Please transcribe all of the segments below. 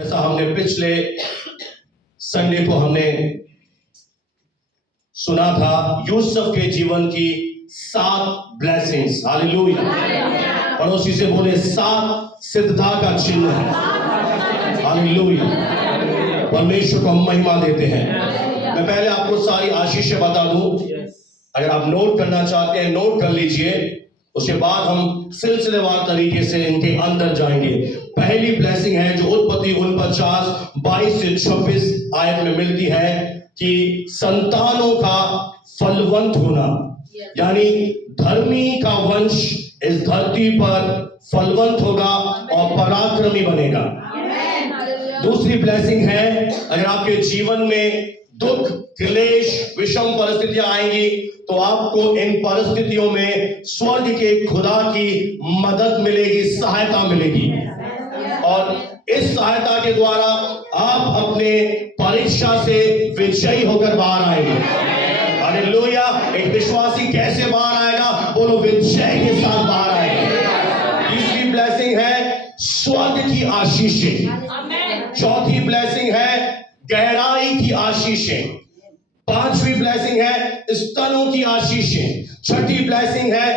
ऐसा हमने पिछले संडे को हमने सुना था यूसुफ के जीवन की 7 ब्लेसिंग्स। हालेलुया। पड़ोसी से बोले 7 सिद्धता का चिन्ह है। हालेलुया। परमेश्वर को हम महिमा देते हैं। मैं पहले आपको सारी आशीषें बता दूं, अगर आप नोट करना चाहते हैं नोट कर लीजिए, उसके बाद हम सिलसिलेवार तरीके से इनके अंदर जाएंगे। पहली ब्लेसिंग है जो उत्पत्ति 49:22 से 26 आयत में मिलती है कि संतानों का फलवंत होना, यानी धर्मी का वंश इस धरती पर फलवंत होगा और पराक्रमी बनेगा। दूसरी ब्लेसिंग है, अगर आपके जीवन में दुख, क्लेश, विषम परिस्थितियां आएंगी तो आपको इन परिस्थितियों में स्वर्ग के खुदा की मदद मिलेगी, सहायता मिलेगी, और इस सहायता के द्वारा आप अपने परीक्षा से विजयी होकर बाहर आएंगे। हालेलुया। एक विश्वासी कैसे बाहर आएगा? बोलो, विजय के साथ बाहर आएगा। तीसरी ब्लेसिंग है स्वर्ग की आशीषें। चौथी ब्लेसिंग है गहराई की आशीषें। पांचवी ब्लेसिंग है स्तनों की आशीषें। छठी ब्लेसिंग है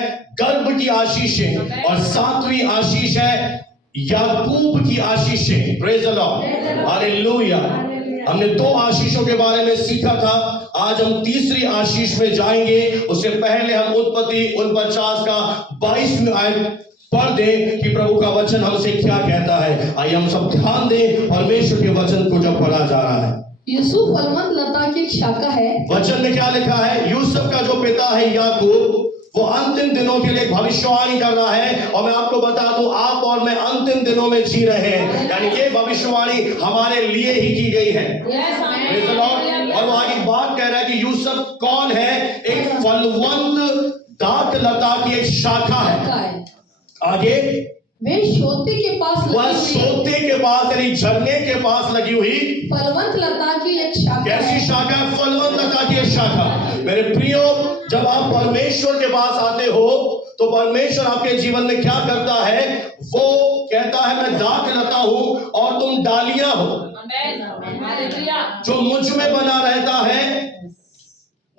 गर्भ की आशीषें, और 7वीं आशीष है याकूब की आशीषें। Praise the lord. हालेलुया। हमने 2 आशीषों के बारे में सीखा था, आज हम तीसरी आशीष में जाएंगे। उससे पहले हम उत्पत्ति 49 का 22वां आयत पढ़ दें कि प्रभु का वचन हमसे क्या कहता है। आइए हम सब ध्यान दें परमेश्वर के वचन को जब पढ़ा जा रहा है। यूसुफ फलवंत लता की एक शाखा है। वचन में क्या लिखा है? यूसुफ का जो पिता है याकूब, वो अंतिम दिनों के लिए भविष्यवाणी कर रहा है, और मैं आपको बता दूं आप और मैं अंतिम दिनों में जी रहे हैं, यानी ये भविष्यवाणी हमारे लिए ही की गई है। Praise the Lord। और वो आगे बात कह रहा है कि यूसुफ कौन है? एक फलवंत दाख लता की एक शाखा है। आगे वे सोते के पास वह सोते के पास यानी झरने के पास लगी हुई फलवंत लता की एक शाखा। कैसी शाखा? फलवंत लता की एक शाखा। मेरे प्रियो, जब आप परमेश्वर के पास आते हो तो परमेश्वर आपके जीवन में क्या करता है? वो कहता है मैं दाख लता हूं और तुम डालियां हो। जो मुझ में बना रहता है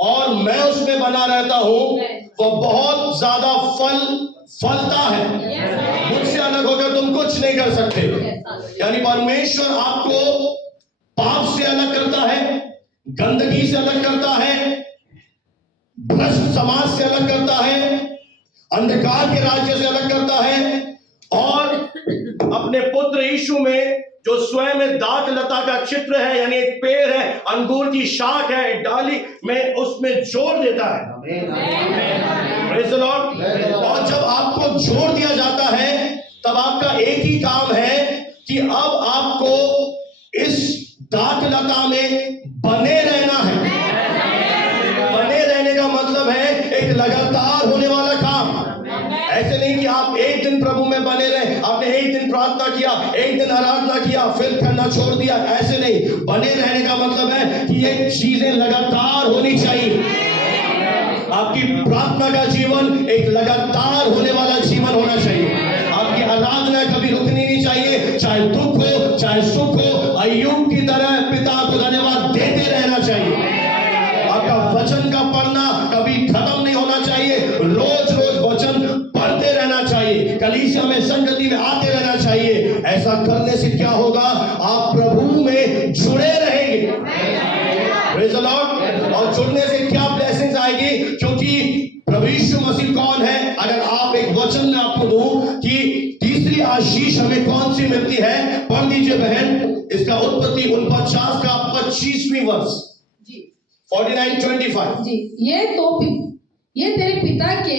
और मैं उसमें बना रहता हूं, वो बहुत ज्यादा फलता है। मुझसे अलग होकर तुम कुछ नहीं कर सकते। यानी परमेश्वर आपको पाप से अलग करता है, गंदगी से अलग करता है, भ्रष्ट समाज से अलग करता है, अंधकार के राज्य से अलग करता है, और अपने पुत्र यीशु में जो स्वयं में दाख लता का चित्र है, यानी एक पेड़ है, अंगूर की शाख है, डाली में उसमें जोड़ देता है। Praise the Lord. और जब आपको जोड़ दिया जाता है तब आपका एक ही काम है कि अब आपको इस दाख लता में बने रहना है। बने रहने का मतलब है एक लगातार होने वाला काम। ऐसे नहीं कि आप एक दिन प्रभु में बने रहे, आपने एक दिन प्रार्थना किया, एक दिन आराधना किया, फिर करना छोड़ दिया, ऐसे नहीं। बने रहने का मतलब है कि ये चीजें लगातार होनी चाहिए। आपकी प्रार्थना का जीवन एक लगातार होने वाला जीवन होना चाहिए। आपकी आराधना कभी रुकनी नहीं चाहिए, चाहे दुख हो चाहे सुख हो। अय्यूब की तरह पिता को धन्यवाद देते रहना चाहिए। आपका वचन का पढ़ना कभी खत्म नहीं होना चाहिए, रोज रोज वचन पढ़ते रहना चाहिए, कलीसिया में संगति में आते रहना चाहिए। ऐसा करने से क्या होगा? आप प्रभु में जुड़े रहेंगे। Praise the Lord. और जुड़ने से क्या ब्लेसिंग्स आएगी? क्योंकि प्रभु यीशु मसीह कौन है? अगर आप एक वचन में आपको दूं कि तीसरी आशीष हमें कौन सी मिलती है, पढ़ दीजिए बहन, इसका उत्पत्ति 49 का 25वां वर्ष 49:25 जी। ये तेरे पिता के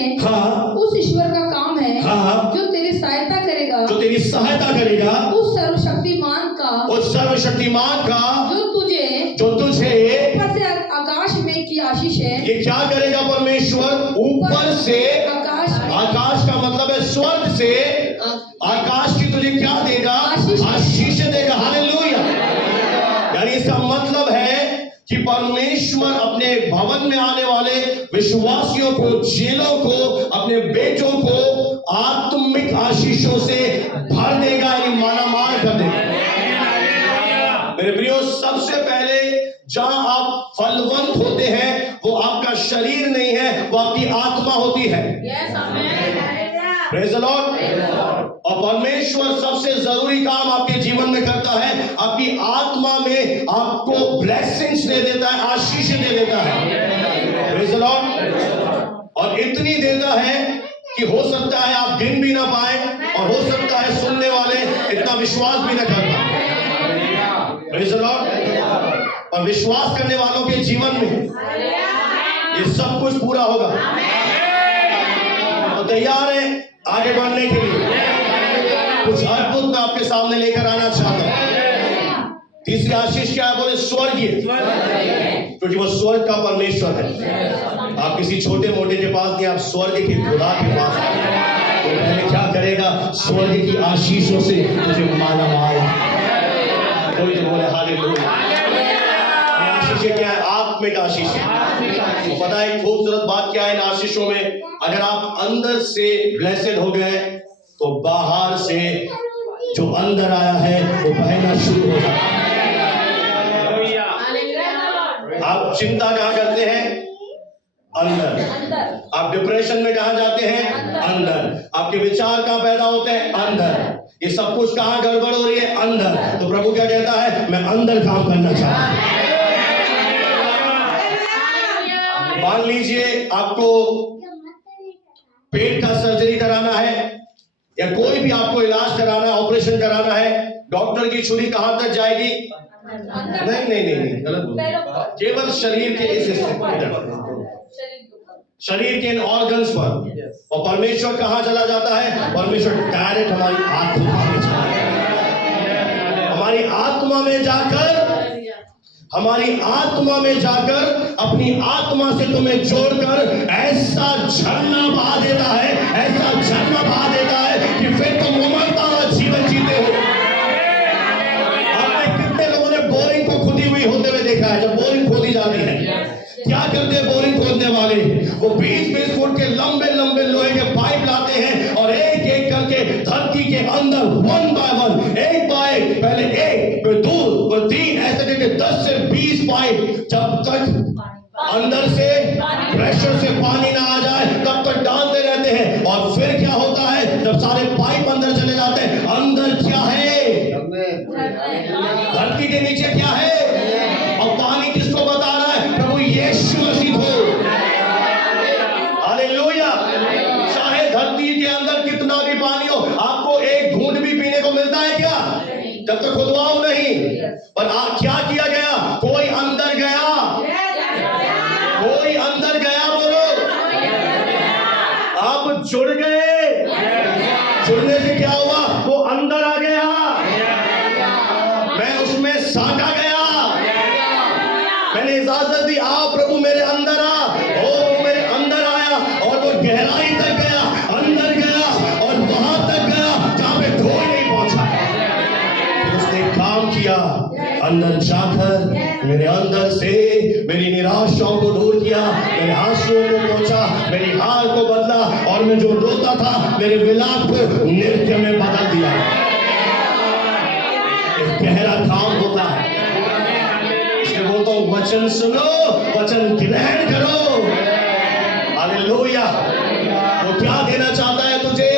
उस ईश्वर का काम है जो तेरी सहायता करेगा, उस सर्वशक्तिमान का जो तुझे ऊपर से आकाश में की आशीष है। ये क्या करेगा परमेश्वर? ऊपर से आकाश का मतलब है स्वर्ग से आकाश की तुझे क्या देगा? आशीष देगा। हालेलुया। यानी इसका मतलब है कि परमेश्वर अपने भवन में आने वाले विश्वासियों को, चेलों को, अपने बेटों को आत्मिक आशीषों से भर देगा, यानी मालामाल कर देगा। मेरे प्रियो, सबसे पहले जहां आप फलवंत होते हैं वो आपका शरीर नहीं है, वो आपकी आत्मा होती है। Praise the Lord. और परमेश्वर सबसे जरूरी काम आपके जीवन में करता है, आपकी आत्मा में आपको ब्लेसिंग्स दे देता है, आशीष दे देता है। Praise the Lord. और इतनी देता है कि हो सकता है आप गिन भी ना पाए, और हो सकता है सुनने वाले इतना विश्वास भी ना कर पाए। Praise the Lord. और विश्वास करने वालों के जीवन में ये सब कुछ पूरा होगा। तो तैयार है आगे बढ़ने के लिए? कुछ अद्भुत मैं आपके सामने लेकर आना चाहता हूं। तीसरी आशीष क्या है? बोले स्वर्गीय, क्योंकि वो स्वर्ग का परमेश्वर है। आप किसी छोटे मोटे के पास नहीं, आप स्वर्ग के खुदा के पास हैं। तो पहले क्या करेगा? स्वर्ग की आशीषों से तुझे माला माल। कोई तो बोले हालेलुया। आशीष क्या है? आत्मिक आशीष है। पता है खूबसूरत बात क्या है इन आशीषों में? अगर आप अंदर से ब्लेसेड हो गए तो बाहर से जो अंदर आया है वो बहना शुरू हो जाता है। आप चिंता कहां करते हैं? अंदर। आप डिप्रेशन में कहां जाते हैं? अंदर। आपके विचार कहां पैदा होते हैं? अंदर। ये सब कुछ कहां गड़बड़ हो रही है? अंदर। तो प्रभु क्या कहता है? मैं अंदर काम करना चाहता हूं। मान लीजिए आपको पेट का सर्जरी कराना है, या कोई भी आपको इलाज कराना है, ऑपरेशन कराना है, डॉक्टर की छुरी कहां तक जाएगी? नहीं, गलत। केवल शरीर के इस हिस्से पर, शरीर के इन ऑर्गन्स पर। और परमेश्वर कहां चला जाता है? परमेश्वर डायरेक्ट हमारी आत्मा में चला जाता है। हमारी आत्मा में जाकर अपनी आत्मा से तुम्हें जोड़कर ऐसा झरना बहा देता है, ऐसा झरना बहा देता है कि फिर तुम उमड़ता हुआ जीवन जीते हो। आपने कितने लोगों ने बोरिंग को खुदी हुई होते हुए देखा है? जब बोरिंग खोदी जाती है, क्या करते हैं बोरिंग खोदने वाले? वो 20-20 फुट के लंबे लंबे लोहे के पाइप लाते हैं और एक एक करके धरती के अंदर 1 बाय 1, एक बाय पहले एक, फिर 2, फिर 3, ऐसे करके 10 से 20 पाइप, जब तक अंदर से प्रेशर से पानी ना आ जाए तब तक डालते रहते हैं। और फिर क्या होता है? जब सारे पाइप अंदर चले जाते हैं, अंदर क्या है? धरती के नीचे क्या है? और पानी किसको बता रहा है? प्रभु यीशु मसीह को। हालेलुया। चाहे धरती के अंदर कितना भी पानी हो, आपको एक घूंट भी पीने को मिलता है क्या? जब तक खुदवाओ नहीं। पर क्या किया गया? कोई अंदर गया, कोई अंदर गया। बोलो, आप जुड़ गए। जुड़ने से क्या हुआ? वो अंदर आ गया, मैं उसमें साटा गया। मैंने इजाजत दी, आओ प्रभु मेरे अंदर आ। ओ मेरे अंदर आया और वो गहराई तक गया, अंदर गया और वहां तक गया जहां पे कोई नहीं पहुंचा। उसने काम किया, अंदर जाकर मेरे अंदर से मेरी निराशाओं को दूर किया, मेरे आंसुओं को पहुंचा, मेरी हाल को बदला, और मैं जो रोता था मेरे विलाप को नृत्य में बदल दिया। एक गहरा काम होता है। इसलिए बोलता हूं, वचन सुनो, वचन ग्रहण करो। हालेलुया। वो क्या देना चाहता है तुझे?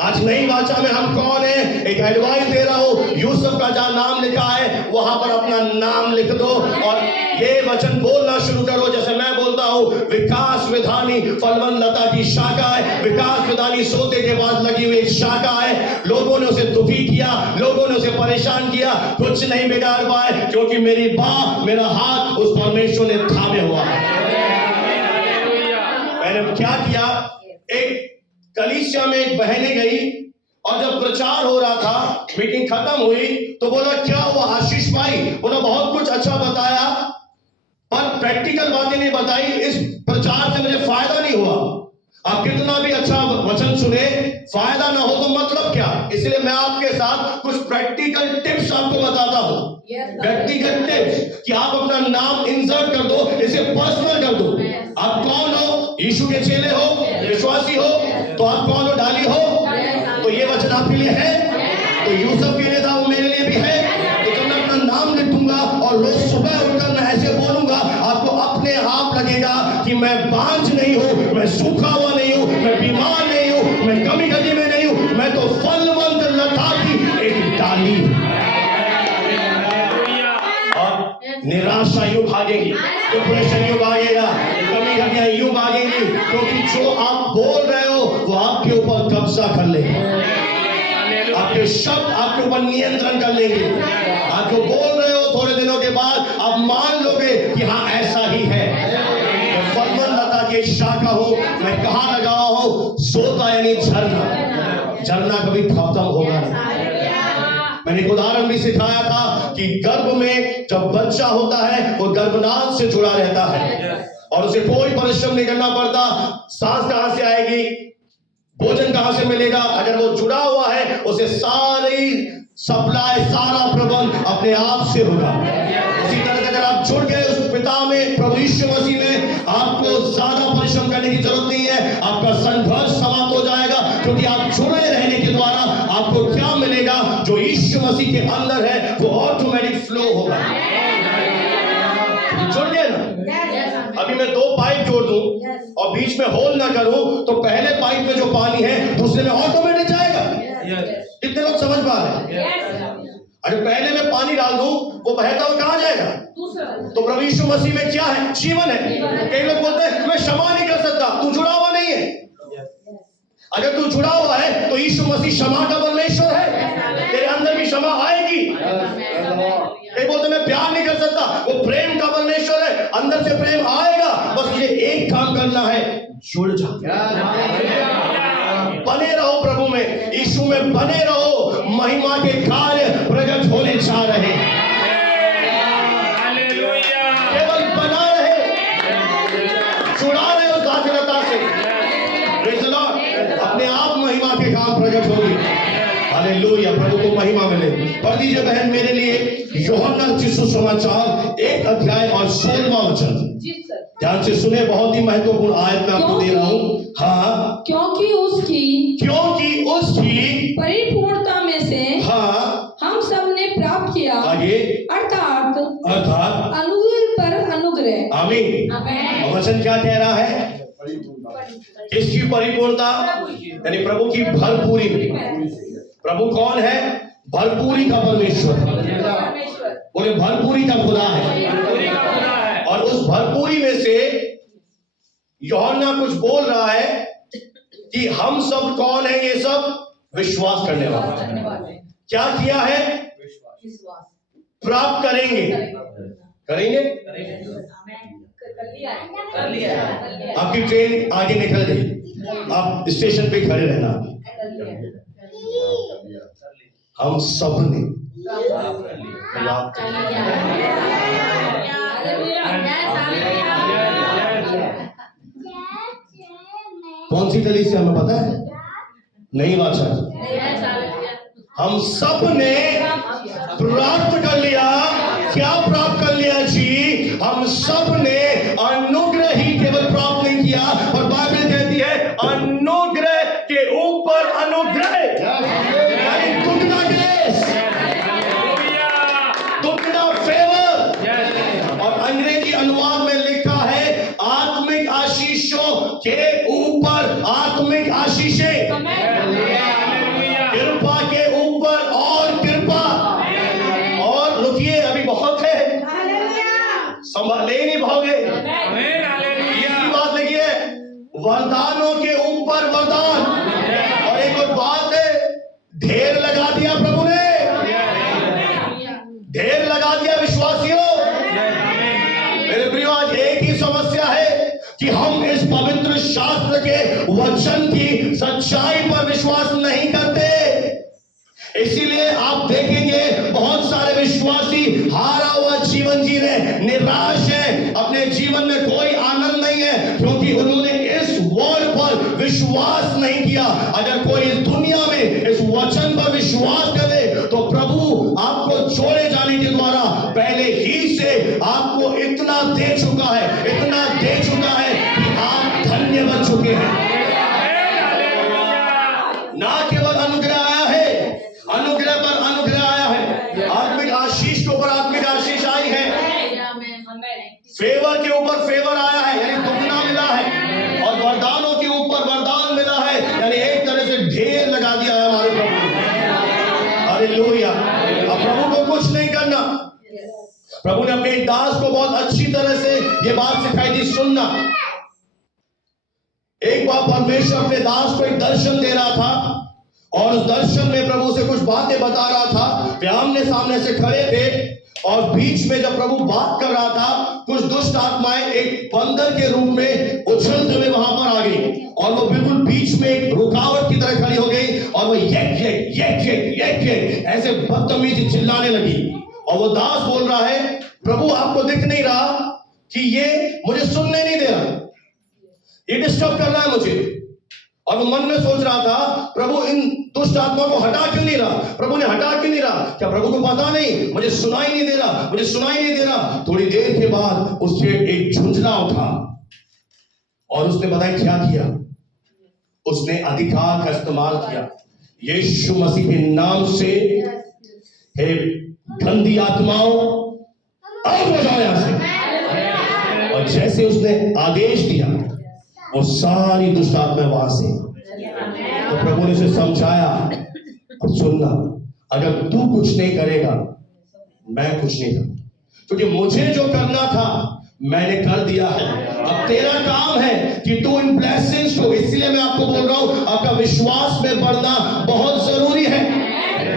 आज नई वाचा में हम कौन है? एक एडवाइस दे रहा हूं, यूसुफ का जहां नाम लिखा है वहां पर अपना नाम लिख दो और ये वचन बोलना शुरू करो। जैसे मैं बोलता हूं, विकास विधानी फलवंत लता की शाखा है। विकास विधानी सोते के बाद लगी हुई एक शाखा है। लोगों ने उसे दुखी किया, लोगों ने उसे परेशान किया, कुछ नहीं बिगाड़ पाए, क्योंकि मेरी बाह, मेरा हाथ उस परमेश्वर ने थामे हुआ है। मैंने क्या किया? एक कलीसिया में एक बहने गई और जब प्रचार हो रहा था, मीटिंग खत्म हुई, तो बोला क्या हुआ? आशीष पाई? बोला बहुत कुछ अच्छा बताया, पर प्रैक्टिकल बातें नहीं बताई। इस प्रचार से मुझे फायदा नहीं हुआ। आप कितना भी अच्छा वचन सुने, फायदा ना हो तो मतलब क्या? इसलिए मैं आपके साथ कुछ प्रैक्टिकल टिप्स आपको बताता हूं। व्यक्तिगत टिप्स कि आप अपना नाम इंसर्ट कर दो, इसे पर्सनल कर दो। आप कौन हो? यीशु के चेले हो, विश्वासी हो, तो आप कौन हो? ढाली हो। तो ये वचन आपके लिए है, तो यूसुफ के लिए था, वो मेरे लिए भी है। तो जब मैं निराशा यूं भागेगी, डिप्रेशन यूं भागेगा, कमी घटियां यूं भागेंगी, क्योंकि जो आप बोल रहे हो वो आपके ऊपर कब्जा कर लेगा। आपके शब्द आपके ऊपर नियंत्रण कर लेंगे। आप जो बोल रहे हो थोड़े दिनों के बाद आप मान लोगे कि हाँ ऐसा ही है। मैं फरमान लता की शाखा हूं, मैं कहां लगा हूं? सोता यानी झरना, झरना कभी खत्म होगा नहीं। मैंने एक उदाहरण भी सिखाया था कि गर्भ में जब बच्चा होता है वो गर्भनाल से जुड़ा रहता है और उसे कोई परिश्रम नहीं करना पड़ता। सांस कहां से आएगी, भोजन कहां से मिलेगा? अगर वो जुड़ा हुआ है उसे सारी सप्लाई, सारा प्रबंध अपने आप से होगा। उसी तरह से अगर आप जुड़ गए उस पिता में, प्रभु यीशु मसीह में, आपको ज्यादा परिश्रम करने की जरूरत नहीं है। आपका संघर्ष समाप्त हो जाएगा, क्योंकि आप जुड़े रहने के द्वारा आपको क्या मिलेगा? जो यीशु मसीह के अंदर है वो ऑटोमेटिक फ्लो होगा। जुड़ गए ना? अभी मैं 2 पाइप जोड़ दूं और बीच में होल ना करूं तो पहले पाइप में जो पानी है दूसरे में ऑटोमेटिक जाएगा। कितने लोग समझ पा रहे हैं? अगर पहले में पानी डाल दूं वो बहता हुआ कहां जाएगा? तो प्रभु यीशु मसीह में क्या है? जीवन है। कई लोग बोलते हैं मैं क्षमा नहीं कर सकता, तू जुड़ा हुआ नहीं है। अगर तू जुड़ा हुआ है तो यीशु मसीह क्षमा का परमेश्वर है, तेरे अंदर भी क्षमा आएगी। कई बोलते मैं प्यार नहीं कर सकता, वो प्रेम का परमेश्वर है, अंदर से प्रेम आएगा। बस ये एक काम करना है, जुड़ जा, बने रहो प्रभु में, यीशु में बने रहो। महिमा के कार्य प्रकट होने जा रहे हैं। केवल बना रहे, जुड़ा रहे उस दाखलता से, अपने आप महिमा के काम प्रकट होंगे। हालेलुया, प्रभु को महिमा मिले। पढ़ दीजिए बहन मेरे लिए यूहन्ना रचित सुसमाचार 1 अध्याय और 16वां वचन। ध्यान से सुने, बहुत ही महत्वपूर्ण आयत मैं आपको दे रहा हूँ। हाँ, क्योंकि उसकी परिपूर्णता में से हाँ हम सब ने प्राप्त किया, आगे अर्थात अनुग्रह पर अनुग्रह। आमीन। वचन क्या कह रहा है? किसकी परिपूर्णता? यानी प्रभु की भरपूरी में। प्रभु कौन है? भरपूरी का परमेश्वर। बोले भरपूरी का खुदा है। और उस भरपूरी में से यूहन्ना कुछ बोल रहा है कि हम सब कौन है? ये सब विश्वास करने वाले। क्या किया है? प्राप्त करेंगे। करेंगे? आपकी ट्रेन आगे निकल गई, आप स्टेशन पे खड़े रहना। हम सब ने कौन सी कलीसिया हमें पता है? नहीं वाचा। हम सब ने प्राप्त कर लिया। क्या प्राप्त कर लिया जी? हम सब ने अनुग्रह ही केवल प्राप्त नहीं किया, और बाइबल कहती है अनुग्रह के ऊपर अनुग्रह, यानी दुगना ग्रेस, दुगना फेवर। और अंग्रेजी अनुवाद में लिखा है आत्मिक आशीषों के ऊपर आत्मिक आशीषें, कृपा के ऊपर और कृपा। और रुकिए, अभी बहुत है, संभाले ही नहीं भागे। इसकी बात लिखिए, वरदानों के ऊपर वरदान। और एक और बात है, ढेर लगा दिया प्रभु ने, ढेर लगा दिया विश्वासियों। मेरे प्रियो, आज एक ही समस्या है कि हम इस पवित्र शास्त्र के वचन की सच्चाई पर विश्वास नहीं करते। इसीलिए आप देखेंगे बहुत सारे विश्वासी हारा हुआ जीवन जी रहे, निराश है, अपने जीवन में कोई आनंद नहीं है, क्योंकि उन्होंने इस वर्ड पर विश्वास नहीं किया। अगर कोई इस दुनिया में इस वचन पर विश्वास करे तो प्रभु आपको छोड़े जाने के द्वारा पहले ही से आपको इतना दे चुका है, इतना दे चुका है कि आप धन्य बन चुके हैं। ना केवल अनुग्रह आया है, अनुग्रह पर अनुग्रह आया है, आत्मिक आशीष के ऊपर आत्मिक आशीष आई है, फेवर के ऊपर फेवर आया है, यानी दुगना मिला है, और वरदानों के ऊपर वरदान मिला है, यानी एक तरह से ढेर लगा दिया है हमारे प्रभु। हालेलुया। अब प्रभु को कुछ नहीं करना, प्रभु ने अपने दास को बहुत अच्छी तरह से ये बात सिखाई थी, सुनना। एक बार परमेश्वर अपने दास को एक दर्शन दे रहा था और उस दर्शन में प्रभु से कुछ बातें बता रहा था। वे आमने सामने से खड़े थे और बीच में जब प्रभु बात कर रहा था, कुछ दुष्ट आत्माएं एक बंदर के रूप में उछलते हुए वहां पर आ गई और वो बिल्कुल बीच में एक रुकावट की तरह खड़ी हो गई और वो ये ऐसे बदतमीजी चिल्लाने लगी। और वो दास बोल रहा है, प्रभु आपको दिख नहीं रहा कि ये मुझे सुनने नहीं दे रहा, ये डिस्टर्ब कर रहा है मुझे। और वो मन में सोच रहा था, प्रभु इन दुष्ट आत्मा को हटा क्यों नहीं रहा, प्रभु ने हटा क्यों नहीं रहा, क्या प्रभु को पता नहीं, मुझे सुनाई नहीं दे रहा, मुझे सुनाई नहीं दे रहा। थोड़ी देर के बाद उससे एक झुंझला उठा और उसने बताया क्या किया, उसने अधिकार का इस्तेमाल किया, यीशु मसीह के नाम से हे गंदी आत्माओं अब हो जाओ यहां से। और जैसे उसने आदेश दिया, वो सारी दुष्ट आत्मा वहां से। तो प्रभु ने उसे समझाया, अब सुनना, अगर तू कुछ नहीं करेगा मैं कुछ नहीं करूंगा, क्योंकि मुझे जो करना था मैंने कर दिया है। अब तेरा काम है कि तू इन ब्लेसिंग्स को, इसलिए मैं आपको बोल रहा हूं आपका विश्वास में बढ़ना बहुत जरूरी है,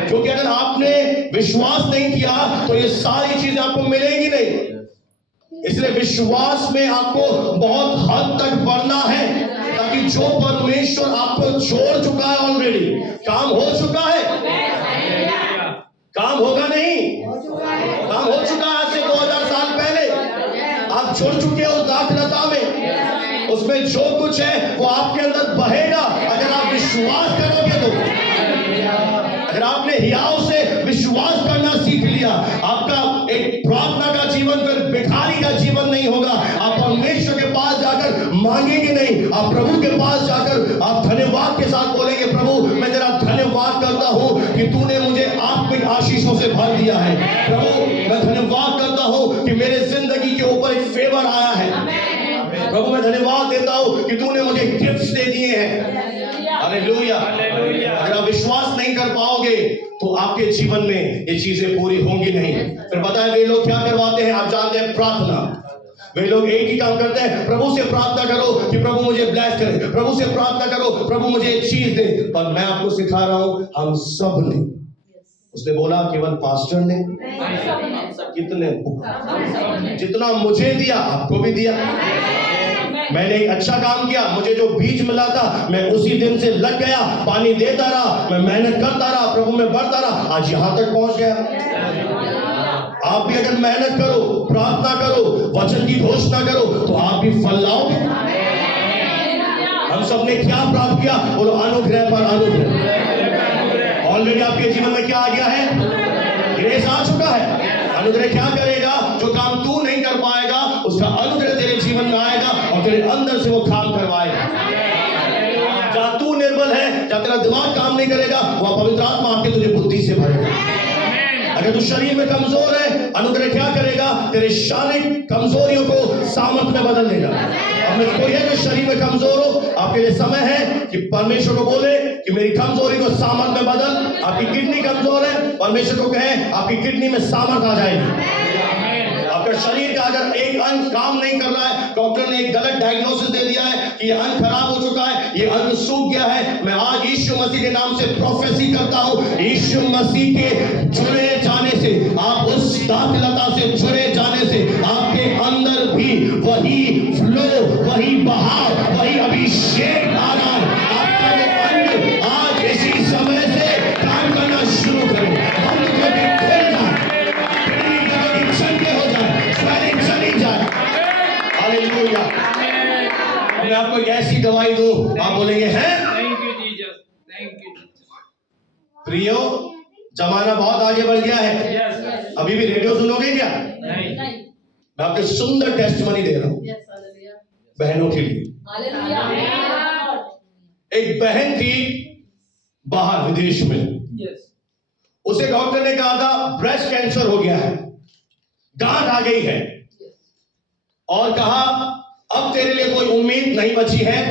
क्योंकि अगर आपने विश्वास नहीं किया तो ये सारी चीजें आपको मिलेंगी नहीं। इसलिए विश्वास में आपको बहुत हद तक बढ़ना है, ताकि जो परमेश्वर आपको छोड़ चुका है ऑलरेडी, काम हो चुका है, काम होगा नहीं, काम हो चुका है। आज से 2000 साल पहले आप छोड़ चुके हो उस दाखलता में, उसमें जो कुछ है वो आपके अंदर बहेगा अगर आप विश्वास करोगे तो। अगर आपने हियाव से विश्वास करना सीख लिया, आपका एक प्रार्थना का जीवन फिर भिखारी का जीवन नहीं होगा। आप परमेश्वर के पास जाकर मांगेंगे नहीं, आप प्रभु के पास जाकर आप धन्यवाद के साथ बोलेंगे, प्रभु मैं तेरा धन्यवाद करता हूं कि तूने मुझे आत्मिक आशीषों से भर दिया है। प्रभु मैं धन्यवाद करता हूं कि मेरे जिंदगी के ऊपर एक फेवर आया है। प्रभु मैं धन्यवाद देता हूं कि तूने मुझे गिफ्ट्स दे दिए हैं। हालेलुया। अगर आप विश्वास नहीं कर पाओगे तो आपके जीवन में ये चीजें पूरी होंगी नहीं। फिर बताएं वे लोग क्या करवाते हैं, आप जानते हैं, प्रार्थना। वे लोग एक ही काम करते हैं, प्रभु से प्रार्थना करो कि प्रभु मुझे ब्लेस करे, प्रभु से प्रार्थना करो प्रभु मुझे एक चीज दे। पर मैं आपको सिखा रहा हूं, हम सब ने, उसने बोला केवल पास्टर ने, कितने, जितना मुझे दिया आपको भी दिया। मैंने एक अच्छा काम किया, मुझे जो बीज मिला था मैं उसी दिन से लग गया, पानी देता रहा, मैं मेहनत करता रहा, प्रभु में बढ़ता रहा, आज यहां तक पहुंच गया। आप भी अगर मेहनत करो, प्रार्थना करो, वचन की घोषणा करो तो आप भी फल लाओगे। हम सबने क्या प्राप्त किया, बोलो अनुग्रह पर अनुग्रह। ऑलरेडी आपके जीवन में क्या आ गया है, ग्रेस आ चुका है। अनुग्रह क्या करेगा, जो काम तू नहीं कर पाएगा उसका अनुग्रह तेरे जीवन में आएगा और तेरे अंदर से वो काम करवाएगा। जहां तू निर्बल है, जहां तेरा दिमाग काम नहीं करेगा, वहां पवित्र आत्मा आके तुझे बुद्धि से भरेगा। अगर तू शरीर में कमजोर है, अनुग्रह क्या करेगा, तेरे शारीरिक कमजोरियों को सामर्थ में बदल देगा। अब में कोई है जो शरीर में कमजोर हो, आपके लिए समय है कि परमेश्वर को बोले कि मेरी कमजोरी को सामर्थ में बदल। आपकी किडनी कमजोर है, परमेश्वर को कहे आपकी किडनी में सामर्थ आ जाएगी। आपका शरीर का अगर एक अंग काम नहीं कर रहा है, डॉक्टर ने एक गलत डायग्नोसिस दे दिया है कि ये अंग खराब हो चुका है, ये अंग सूख गया है, मैं आज यीशु मसीह के नाम से प्रोफेसी करता हूं, यीशु मसीह के जुड़े जाने से, आप उस दाखलता से जुड़े जाने से आपके अंदर भी वही फ्लो, वही बहाव, वही अभिषेक आ रहा है। आपका वो अंग आज इसी समय से काम करना शुरू करे। मैं आपको एक ऐसी दवाई दूं, आप बोलेंगे हैं, thank you Jesus, thank you. प्रियो, जमाना बहुत आगे बढ़ गया है। अभी भी रेडियो सुनोगे क्या? नहीं। मैं आपको सुंदर टेस्टमनी दे रहा हूं बहनों के लिए। एक बहन थी बाहर विदेश में, उसे डॉक्टर ने कहा था ब्रेस्ट कैंसर हो गया है, गांठ आ गई है, और कहा अब तेरे लिए कोई उम्मीद नहीं बची है,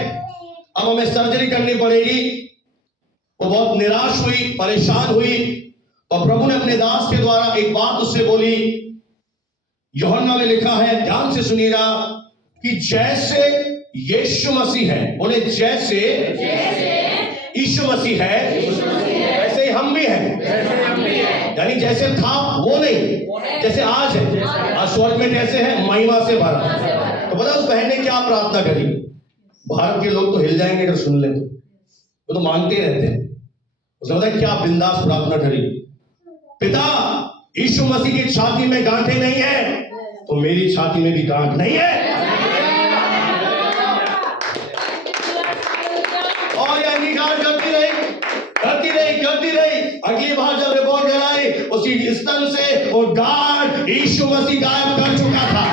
अब हमें सर्जरी करनी पड़ेगी। वो बहुत निराश हुई, परेशान हुई, और प्रभु ने अपने दास के द्वारा एक बात उससे बोली यूहन्ना में लिखा है, ध्यान से सुनिएगा, कि जैसे यीशु मसीह है, बोले जैसे यीशु मसीह है वैसे ही हम भी हैं। यानी जैसे था वो नहीं, जैसे आज है, आज स्वर्ग में कैसे है, महिमा से भरा। तो पता उस बहन ने क्या प्रार्थना करी? भारत के लोग तो हिल जाएंगे अगर सुन ले तो, वो तो मांगते ही रहते हैं। उसने बताया क्या बिंदास प्रार्थना करी, पिता यीशु मसीह की छाती में गांठें नहीं है तो मेरी छाती में भी गांठ नहीं है। और यह निगाह करती रही। अगली बार जब रिपोर्ट कराई, उसी स्तन से वो गांठ यीशु मसीह गायब कर चुका था।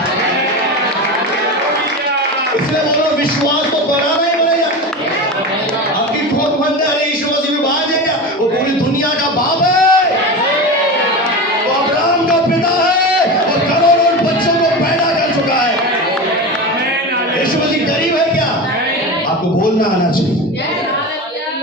इसलिए बोलो विश्वास को बढ़ाना ही पड़ेगा। आपकी खोट बंद है, यीशु मसीह भी बाहर जाएगा, वो पूरी दुनिया का बाप है, वो अब्राहम का पिता है, और करोड़ों बच्चों को पैदा कर चुका है। यीशु मसीह गरीब है क्या? आपको बोलना आना चाहिए।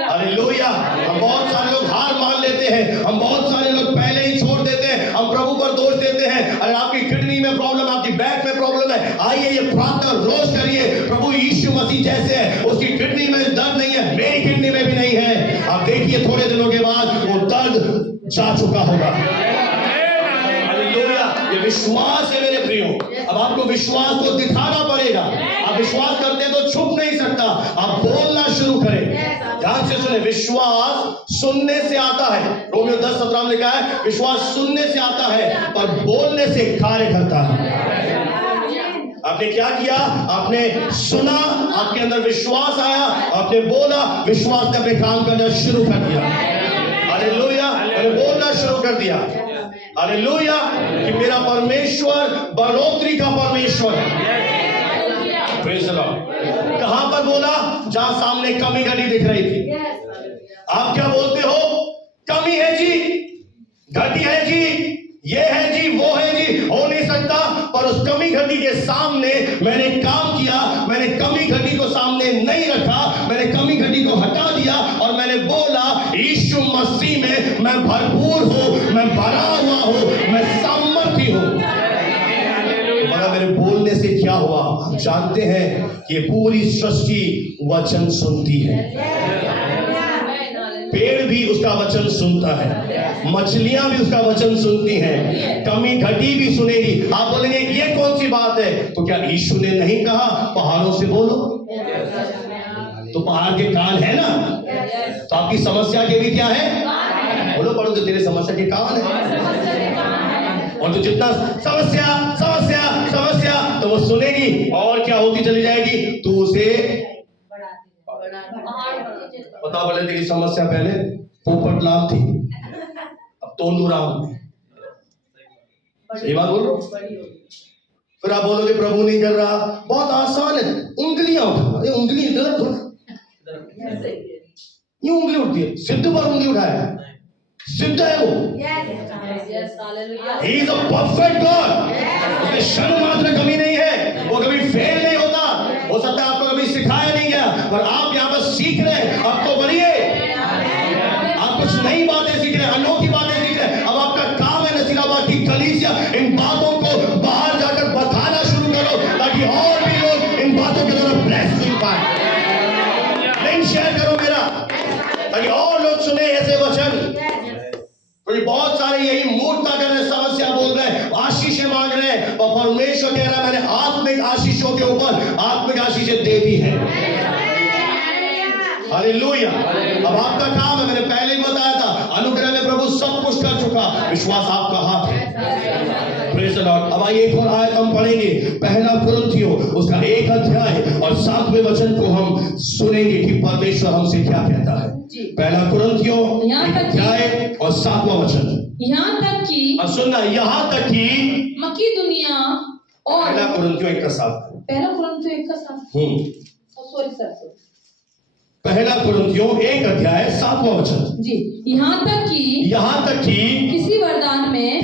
हालेलुया। हम बहुत सारे लोग हार मान लेते हैं, हम बहुत सारे लोग पहले ही छोड़ देते हैं, हम प्रभु पर दोष देते हैं। अगर आपकी किडनी में प्रॉब्लम, आपकी बैक में प्रॉब्लम है, आइए ये प्रार्थना रोज करिए, प्रभु यीशु मसीह जैसे है, उसकी किडनी में दर्द नहीं है, मेरी किडनी में भी नहीं है। आप देखिए थोड़े दिनों के बाद वो दर्द जा चुका होगा। हालेलुया। ये विश्वास है मेरे प्रियो। अब आपको विश्वास को दिखाना पड़ेगा। आप विश्वास करते हैं तो छुप नहीं सकता, आप बोलना शुरू करें। ध्यान से सुने, विश्वास सुनने से आता है। रोमियो 10:17 में लिखा है, विश्वास सुनने से आता है पर बोलने से कार्य करता है। आपने क्या किया? आपने सुना, आपके अंदर विश्वास आया, आपने बोला, विश्वास ने अपने काम करना शुरू कर दिया। हालेलुया। मैंने बोलना शुरू कर दिया। हालेलुया, कि मेरा परमेश्वर बढ़ोतरी का परमेश्वर है। Praise the Lord. कहां पर बोला? जहां सामने कमी घटी दिख रही थी। आप क्या बोलते हो? कमी है जी, घटी है जी, ये है जी, वो है जी, हो नहीं सकता। पर उस कमी घटी के सामने मैंने काम किया, मैंने कमी घटी को सामने नहीं रखा, मैंने कमी घटी को हटा दिया और मैंने बोला यीशु मसीह में मैं भरपूर हूं, मैं भरा हुआ हूं, मैं सामर्थी हूं। मगर मेरे बोलने से क्या हुआ? हम जानते हैं कि ये पूरी सृष्टि वचन सुनती है। पेड़ भी उसका वचन सुनता है, मछलियां भी उसका वचन सुनती हैं, कमी घटी भी सुनेगी। आप बोलेंगे ये कौन सी बात है? तो क्या यीशु ने नहीं कहा पहाड़ों से बोलो? तो पहाड़ के कान है ना, तो आपकी समस्या के भी क्या है? बोलो, पढ़ो, तो तेरे समस्या के कान है। और तो जितना समस्या समस्या समस्या तो वो सुनेगी और क्या होती चली जाएगी, तो उसे पता बोले तेरी समस्या पहले पोपट लाल थी, अब तोंदूराम। सही बात बोल रहा हूं। फिर आप बोलोगे प्रभु नहीं कर रहा, बहुत आसान है, उंगलियां उठा, ये उंगली इधर ये उंगली उठती है, सिद्ध पर उंगली उठाया, सिद्ध है वो। He is a perfect God। उसमें क्षण मात्र कमी नहीं है, वो कभी फेल नहीं होता। हो सकता है आपको कभी सिखाया नहीं गया, पर आप यहाँ पर सीख रहे हैं। अब तो बढ़िए, आप कुछ नई बातें सीख रहे हैं, अनोखी बातें सीख रहे हैं। अब आपका काम है नसीराबाद की कलीसिया, इन बातों को बाहर जाकर बताना शुरू करो, ताकि और भी लोग इन बातों के द्वारा ब्लेस हो पाए। लिंक शेयर करो मेरा, ताकि और लोग सुने ऐसे वचन। तो बहुत सारे यही मूर्खता कर रहे, समस्या बोल रहे हैं, आशीषें मांग रहे हैं, और परमेश्वर कह रहा है मैंने आत्मिक आशीषों के ऊपर आत्मिक आशीषें दे दी है। हालेलुया। अब आपका काम है, मैंने पहले ही बताया था, अनुग्रह में प्रभु सब कुछ कर चुका, विश्वास आपका हाथ है। Praise the Lord. अब आइए एक और आयत हम पढ़ेंगे, पहला कुरिन्थियों उसका 1 अध्याय और 7वें वचन को हम सुनेंगे कि परमेश्वर हमसे क्या कहता है। पहला कुरिन्थियों 1 अध्याय और 7वां वचन। यहाँ तक कि, अब सुनना, यहाँ तक कि मकिदुनिया और पहला कुरिन्थियों 1 का 7। पहला कुरिन्थियों 1 का 7। सॉरी सर, पहला कुरिन्थियों 1 अध्याय 7वां वचन जी। यहाँ तक कि किसी वरदान में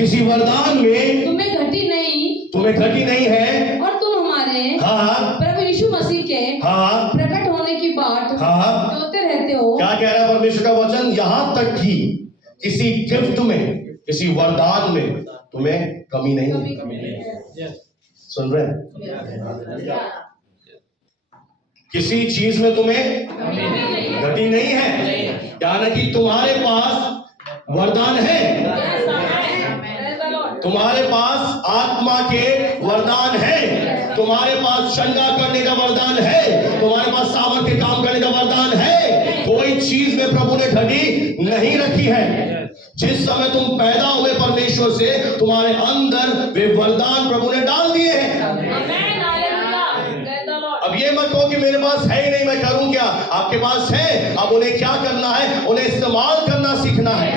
तुम्हें घटी नहीं है, और तुम हमारे प्रभु यीशु मसीह के प्रकट होने की बाट जोते रहते हो। क्या कह रहा है परमेश्वर का वचन? यहाँ तक कि किसी गिफ्ट में किसी वरदान में तुम्हें कमी नहीं है। सुन रहे हैं? किसी चीज में तुम्हें घटी नहीं है, यानी कि तुम्हारे पास वरदान है, तुम्हारे पास आत्मा के वरदान है, तुम्हारे पास शंका करने का वरदान है, तुम्हारे पास सामर्थ्य काम करने का वरदान है। कोई चीज में प्रभु ने घटी नहीं रखी है। जिस समय तुम पैदा हुए परमेश्वर से, तुम्हारे अंदर वे वरदान प्रभु ने डाल दिए हैं। अब ये मत कहो कि मेरे पास है ही नहीं, मैं करूं क्या? आपके पास है। अब उन्हें क्या करना है? उन्हें इस्तेमाल करना सीखना है,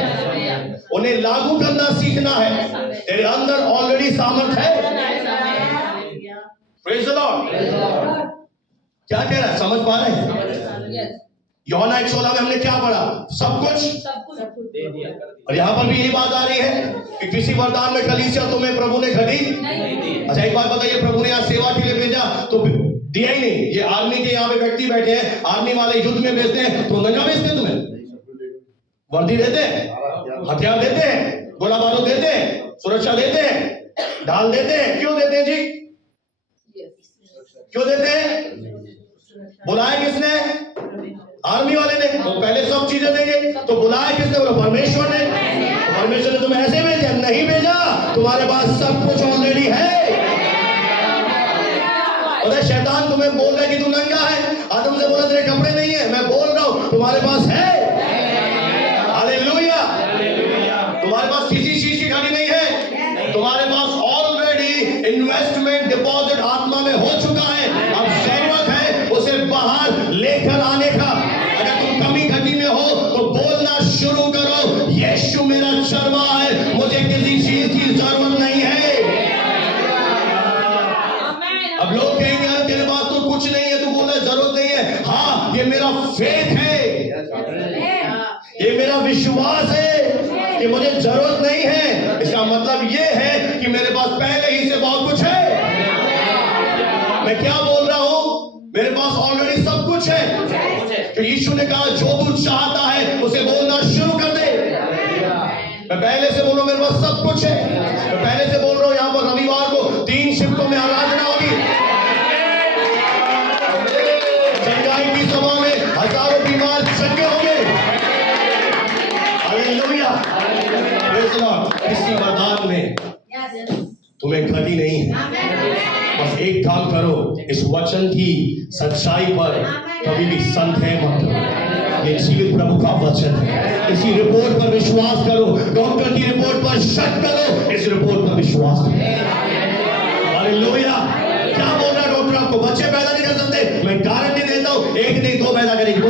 उन्हें लागू करना सीखना है। तेरे अंदर ऑलरेडी सामर्थ है। Praise the Lord. क्या कह रहा है? समझ पा रहे हैं? यूहन्ना 1:16 में हमने क्या पढ़ा? सब कुछ दे दिया। और यहाँ पर भी यही बात आ रही है कि किसी वरदान में कलीसिया तुम्हें प्रभु ने घटी नहीं दी। अच्छा एक बात बताइए, प्रभु ने यहाँ सेवा के लिए भेजा तो दिया ही नहीं। ये आर्मी के यहाँ पे व्यक्ति बैठे हैं, आर्मी वाले युद्ध में भेजते हैं तो नंगा भेजते हैं तुम्हें? वर्दी देते हैं, हथियार देते हैं, गोला बारूद देते हैं, सुरक्षा देते हैं, ढाल देते हैं। क्यों देते हैं जी? क्यों देते हैं? बुलाया किसने? आर्मी वाले ने। तो पहले सब चीजें देंगे, तो बुलाया किसने? बोलो परमेश्वर ने। परमेश्वर ने तुम्हें ऐसे भेजा? नहीं भेजा। तुम्हारे पास सब कुछ ऑलरेडी है। और शैतान तुम्हें बोल रहा है कि तू नंगा है। आदम से बोला तेरे कपड़े नहीं है, मैं बोल रहा हूं तुम्हारे पास है। हालेलुया। तुम्हारे पास किसी चीज की घड़ी नहीं है। तुम्हारे पास ऑलरेडी इन्वेस्टमेंट डिपॉजिट आत्मा में हो चुका है। अब जरूरत है उसे बाहर लेकर आने का। अगर तुम कमी घटी में हो तो बोलना शुरू करो, यीशु मेरा चरवा है, मुझे किसी चीज की जरूरत नहीं है। अब लोग कहेंगे यार तेरे पास तो कुछ नहीं है, तू बोल रहा जरूरत नहीं है। हाँ, ये मेरा फेथ है, ये मेरा विश्वास है कि मुझे जरूरत नहीं है। इसका मतलब ये है कि मेरे पास पहले ही से बहुत कुछ है। मैं क्या बोल रहा हूं? मेरे पास ऑलरेडी सब कुछ है। तो यीशु ने कहा जो कुछ चाहता है उसे बोलना शुरू कर दे। मैं पहले से बोल रहा हूं मेरे पास सब कुछ है। मैं पहले से बोल रहा हूं यहाँ पर रविवार को 3 शिफ्टों में आराधना होगी। चंगाई की सभा में हजारों बीमार चंगे होंगे। हालेलुया। Praise the Lord. इसी वरदान में तुम्हें घटी नहीं है। बस एक काम करो, इस वचन की सच्चाई पर कभी भी संदेह मत करो। ये जीवित प्रभु का वचन है। इसी रिपोर्ट पर विश्वास करो। डॉक्टर की रिपोर्ट पर शक करो, इस रिपोर्ट पर विश्वास करो। हालेलुया। क्या बोल रहा है डॉक्टर? आपको बच्चे पैदा नहीं कर सकते? मैं गारंटी देता हूं, एक नहीं 2 पैदा करेगी।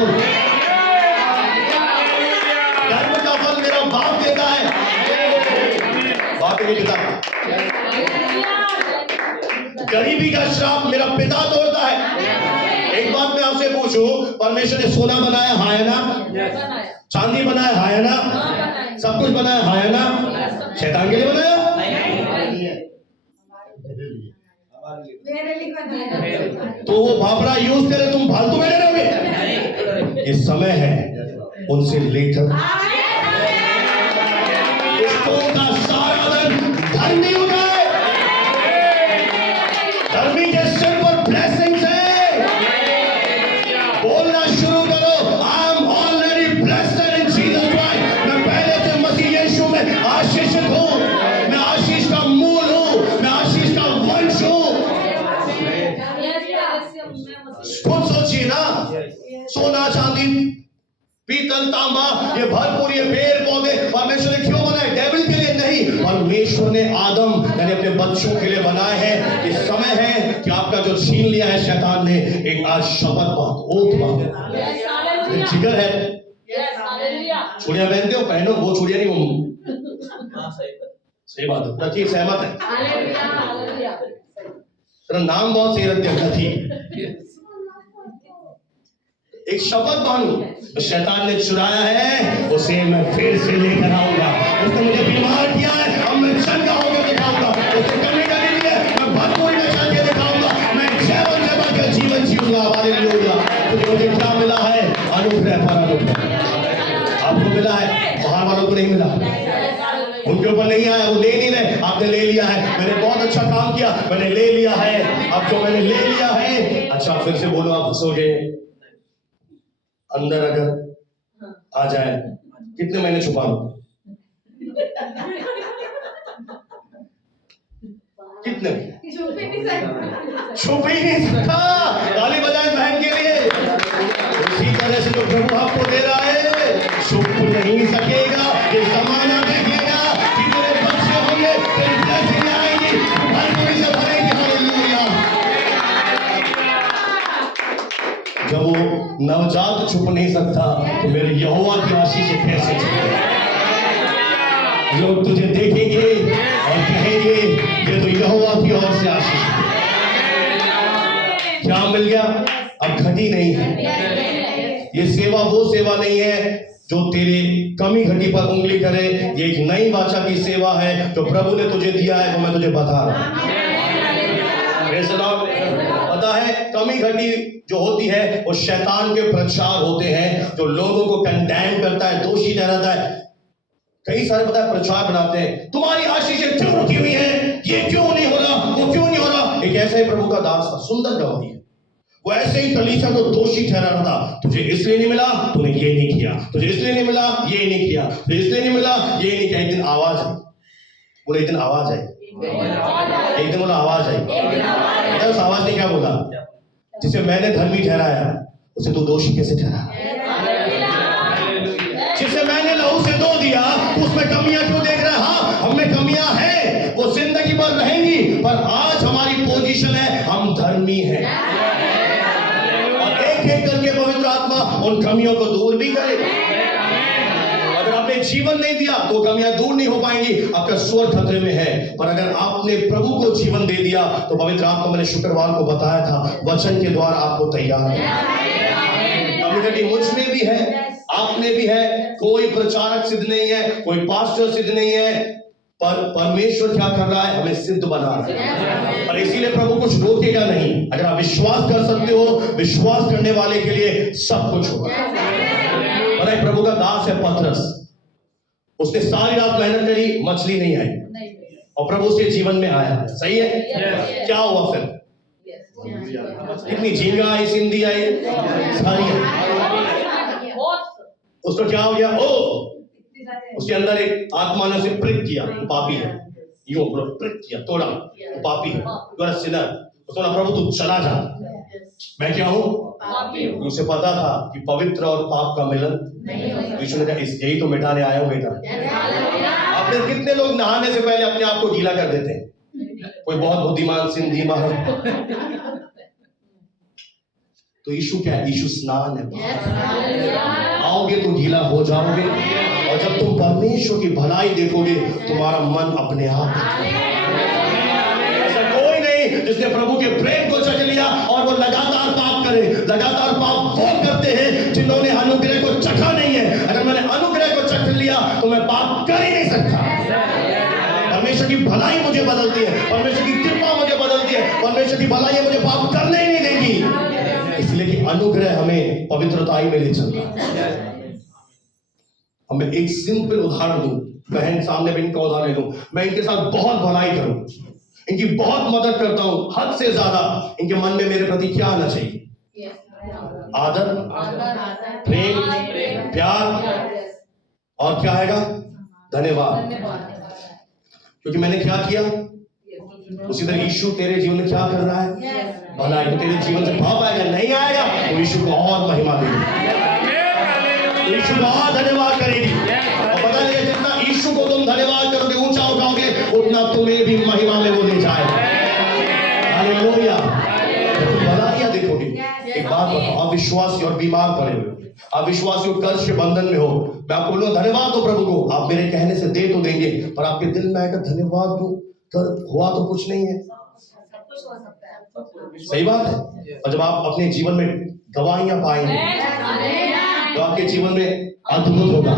धर्म का फल मेरा बाप देता है, बाप नहीं देता। गरीबी का श्राप मेरा पिता तोड़ता है। एक बात मैं आपसे पूछूं, परमेश्वर ने सोना बनाया, हाँ है ना? चांदी बनाया, हाँ है ना? सब कुछ बनाया, हाँ है ना? शैतान के लिए बनाया? तो वो भापड़ा यूज करे, तुम फालतू बैठे रहोगे? ये समय है उनसे लेकर उसको का सारा धन धर्मी हो जाए। धर्मी के सिर पर ब्लेसिंग्स है। बोलना शुरू करो, I am already blessed in Jesus Christ. मैं पहले से मसीह यीशु में आशीषित हूं। मैं आशीष का मूल हूं, मैं आशीष का वंश हूं। खुद सोचिए ना, सोना चांदी पीतल तांबा ये भरपूर, ये पेड़ पौधे परमेश्वर ने क्यों बनाए? डेविल के लिए नहीं, परमेश्वर ने आदम यानी अपने बच्चों के लिए बनाए हैं। इस समय है कि आपका जो छीन लिया है शैतान ने, एक आज शपथ बात, ओथ बात, जिगर है। चूड़ियां पहनते हो, पहनो। वो चूड़ियां नहीं, वो सही बात है। रखिए, सहमत है? तेरा नाम बहुत सही रखते हैं, रखिए। एक शपथ बांधो, शैतान ने चुराया है उसे मैं फिर से लेकर आऊंगा। उसने मुझे बीमार किया है, अब मैं चंगा होकर दिखाऊंगा। उसने कमी कर दी है, मैं भरपूरी में चल के दिखाऊंगा। मैं जीवन से बढ़कर जीवन जीऊंगा। हालेलुया। तो मुझे क्या मिला है? अनुग्रह पर अनुग्रह। आपको मिला है, बाहर वालों को नहीं मिला। उनके ऊपर आपने ले लिया है, मैंने बहुत अच्छा काम किया, मैंने ले लिया है। अब जो मैंने ले लिया है, अच्छा फिर से बोलो, आप हंसोगे। अंदर अगर आ जाए, कितने महीने छुपा लो? कितने? छुप ही नहीं सकता। ताली बजाएं बहन के लिए। उसी तरह से जो प्रभु आपको दे रहा है, छुप नहीं सकेगा। ये जमाना देखेगा कि तेरे बच्चे होंगे, तेरी ब्लेसिंग आएगी, घर में भी से भरेंगे। हालेलुया। जब वो नवजात छुप नहीं सकता, तो मेरे यहोवा की आशीष कैसे छुपेगा? लोग तुझे देखेंगे और कहेंगे ये तो यहोवा की ओर से आशीष है। क्या मिल गया? अब घटी नहीं है। ये सेवा वो सेवा नहीं है जो तेरे कमी घटी पर उंगली करे। ये एक नई वाचा की सेवा है जो प्रभु ने तुझे दिया है, वो मैं तुझे बता रहा हूं। पता है, कमी घटी जो होती है वो शैतान के प्रचार होते हैं जो लोगों को कंडेम करता है, दोषी ठहराता है। कई सारे पता है प्रचार बनाते हैं, तुम्हारी आशीषें क्यों रुकी हुई है, ये क्यों नहीं हो रहा, वो क्यों नहीं हो रहा। एक ऐसा ही प्रभु का दास था, सुंदर गवाही है। वो ऐसे ही कलीसिया को दोषी ठहरा रहा था। तुझे इसलिए नहीं मिला, तूने ये नहीं किया, तुझे इसलिए नहीं मिला, ये नहीं किया, तुझे इसलिए नहीं मिला, ये नहीं किया। एक दिन आवाज आई, बोले एक दिन आवाज आई, एक दिन बोला आवाज आई। उस आवाज ने क्या बोला? जिसे मैंने धर्मी ठहराया उसे तू दोषी कैसे ठहरा? जिसे मैंने लहू से धो दिया उसमें कमियां क्यों देख रहा है? हाँ, हमें कमियां हैं, वो जिंदगी भर रहेंगी, पर आज हमारी पोजीशन है, हम धर्मी हैं। और एक एक करके पवित्र आत्मा उन कमियों को दूर भी करे। अगर आपने जीवन नहीं दिया तो कमियां दूर नहीं हो पाएंगी, आपका स्वर खतरे में है। पर अगर आपने प्रभु को जीवन दे दिया तो पवित्र आत्मा, मैंने शुक्रवार को बताया था, वचन के द्वारा आपको तैयार है। कभी मुझ में भी है, आप में भी है। कोई प्रचारक सिद्ध नहीं है, कोई पास्टर सिद्ध नहीं है, पर परमेश्वर क्या कर रहा है? हमें सिद्ध बना रहा है। और इसीलिए प्रभु कुछ रोकेगा नहीं। अगर आप विश्वास कर सकते हो, विश्वास करने वाले के लिए सब कुछ होगा। और एक प्रभु का दास है पतरस, उसने सारी रात मेहनत करी, मछली नहीं आई, और प्रभु उसके जीवन में आया। सही है? क्या हुआ फिर? कितनी झींगा आई, सिंधी आई, सारी आई। उसको क्या हो गया? ओ, उसके अंदर एक आत्मा ने उसे प्रिक किया, पापी है, यूं प्रिक किया, तोड़ा, वो पापी है, यू आर अ सिनर। उसको ना, प्रभु तू चला जा, मैं क्या हूं? उसे पता था कि पवित्र और पाप का मिलन। यीशु ने कहा यही तो मिटाने आया हो बेटा। आपने कितने लोग नहाने से पहले अपने आप को गीला कर देते हैं? कोई बहुत बुद्धिमान सिंधी महाराज। तो यीशु क्या है? यीशु स्नान है। आओगे तो गीला हो जाओगे, और जब तुम परमेश्वर की भलाई देखोगे तुम्हारा मन अपने आप। ऐसा कोई नहीं जिसने प्रभु के प्रेम को चख लिया और वो लगातार पाप करे। लगातार पाप वो करते हैं जिन्होंने अनुग्रह को चखा नहीं है। अगर मैंने अनुग्रह को चख लिया तो मैं पाप कर ही नहीं सकता। परमेश्वर की भलाई मुझे बदलती है, परमेश्वर की कृपा मुझे बदलती है, परमेश्वर की भलाई मुझे पाप करने ही नहीं देगी। इसलिए कि अनुग्रह हमें पवित्रताई में ले चलता है। हमें एक सिंपल उदाहरण दूं, बहन सामने भी इनका उदाहरण ले लूं। मैं इनके साथ बहुत भलाई करूं, इनकी बहुत मदद करता हूं, हद से ज्यादा। इनके मन में मेरे प्रति क्या आना चाहिए? आदर, प्रेम, प्यार, और क्या आएगा? धन्यवाद। क्योंकि मैंने क्या किया? उसी तरह यीशु तेरे जीवन में क्या कर रहा है? भलाई। तो तेरे जीवन से पाप आएगा? नहीं आएगा। तो यीशु को और महिमा देगी, यीशु को और धन्यवाद करेगी। और पता नहीं जितना यीशु को तुम धन्यवाद करोगे, ऊंचा उठाओगे, उतना तुम्हें भी महिमा में वो ले जाएगा। हालेलुया। तुम भलाइयां देखोगे। एक बात बताओ, अविश्वासी और बीमार पड़े हुए, अविश्वासी और कर्ज के बंधन में हो, मैं आपको बोलूं धन्यवाद दो प्रभु को। आप मेरे कहने से दे तो देंगे, पर आपके दिल में आएगा धन्यवाद दो, कर हुआ तो कुछ नहीं है। सही बात है। और जब आप अपने जीवन में गवाहियां पाएंगे तो आपके जीवन में अद्भुत होगा।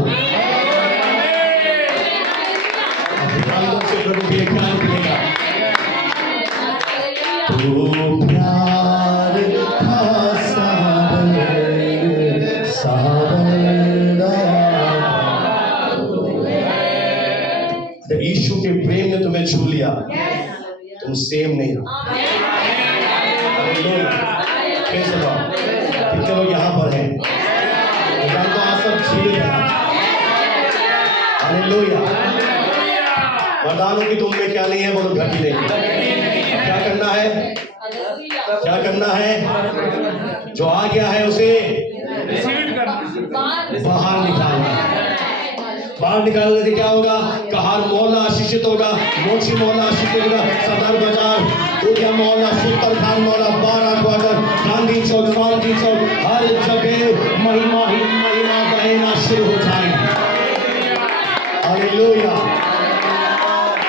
अंदर से प्रभु के क्या निकलेगा? तो प्यार का जब यीशु के प्रेम ने तुम्हें छू लिया, तुम सेम नहीं हो। कितने लोग यहाँ पर हैं तो आज सब छीन गया। हालेलुया। वरदानों की तुम में क्या नहीं है, बोलो घटी नहीं। क्या करना है, क्या करना है? जो आ गया है उसे बाहर निकालना। बाहर निकालने से क्या होगा? कहार मोहल्ला आशीषित होगा, मोची मोहल्ला आशीषित होगा, सदर बाजार, दूधिया मोहल्ला, सुल्तान खान मोहल्ला, बारह क्वार्टर, गांधी चौक, क्रांति चौक, हर जगह महिमा ही महिमा बहना शुरू हो जाएगी। हालेलुया।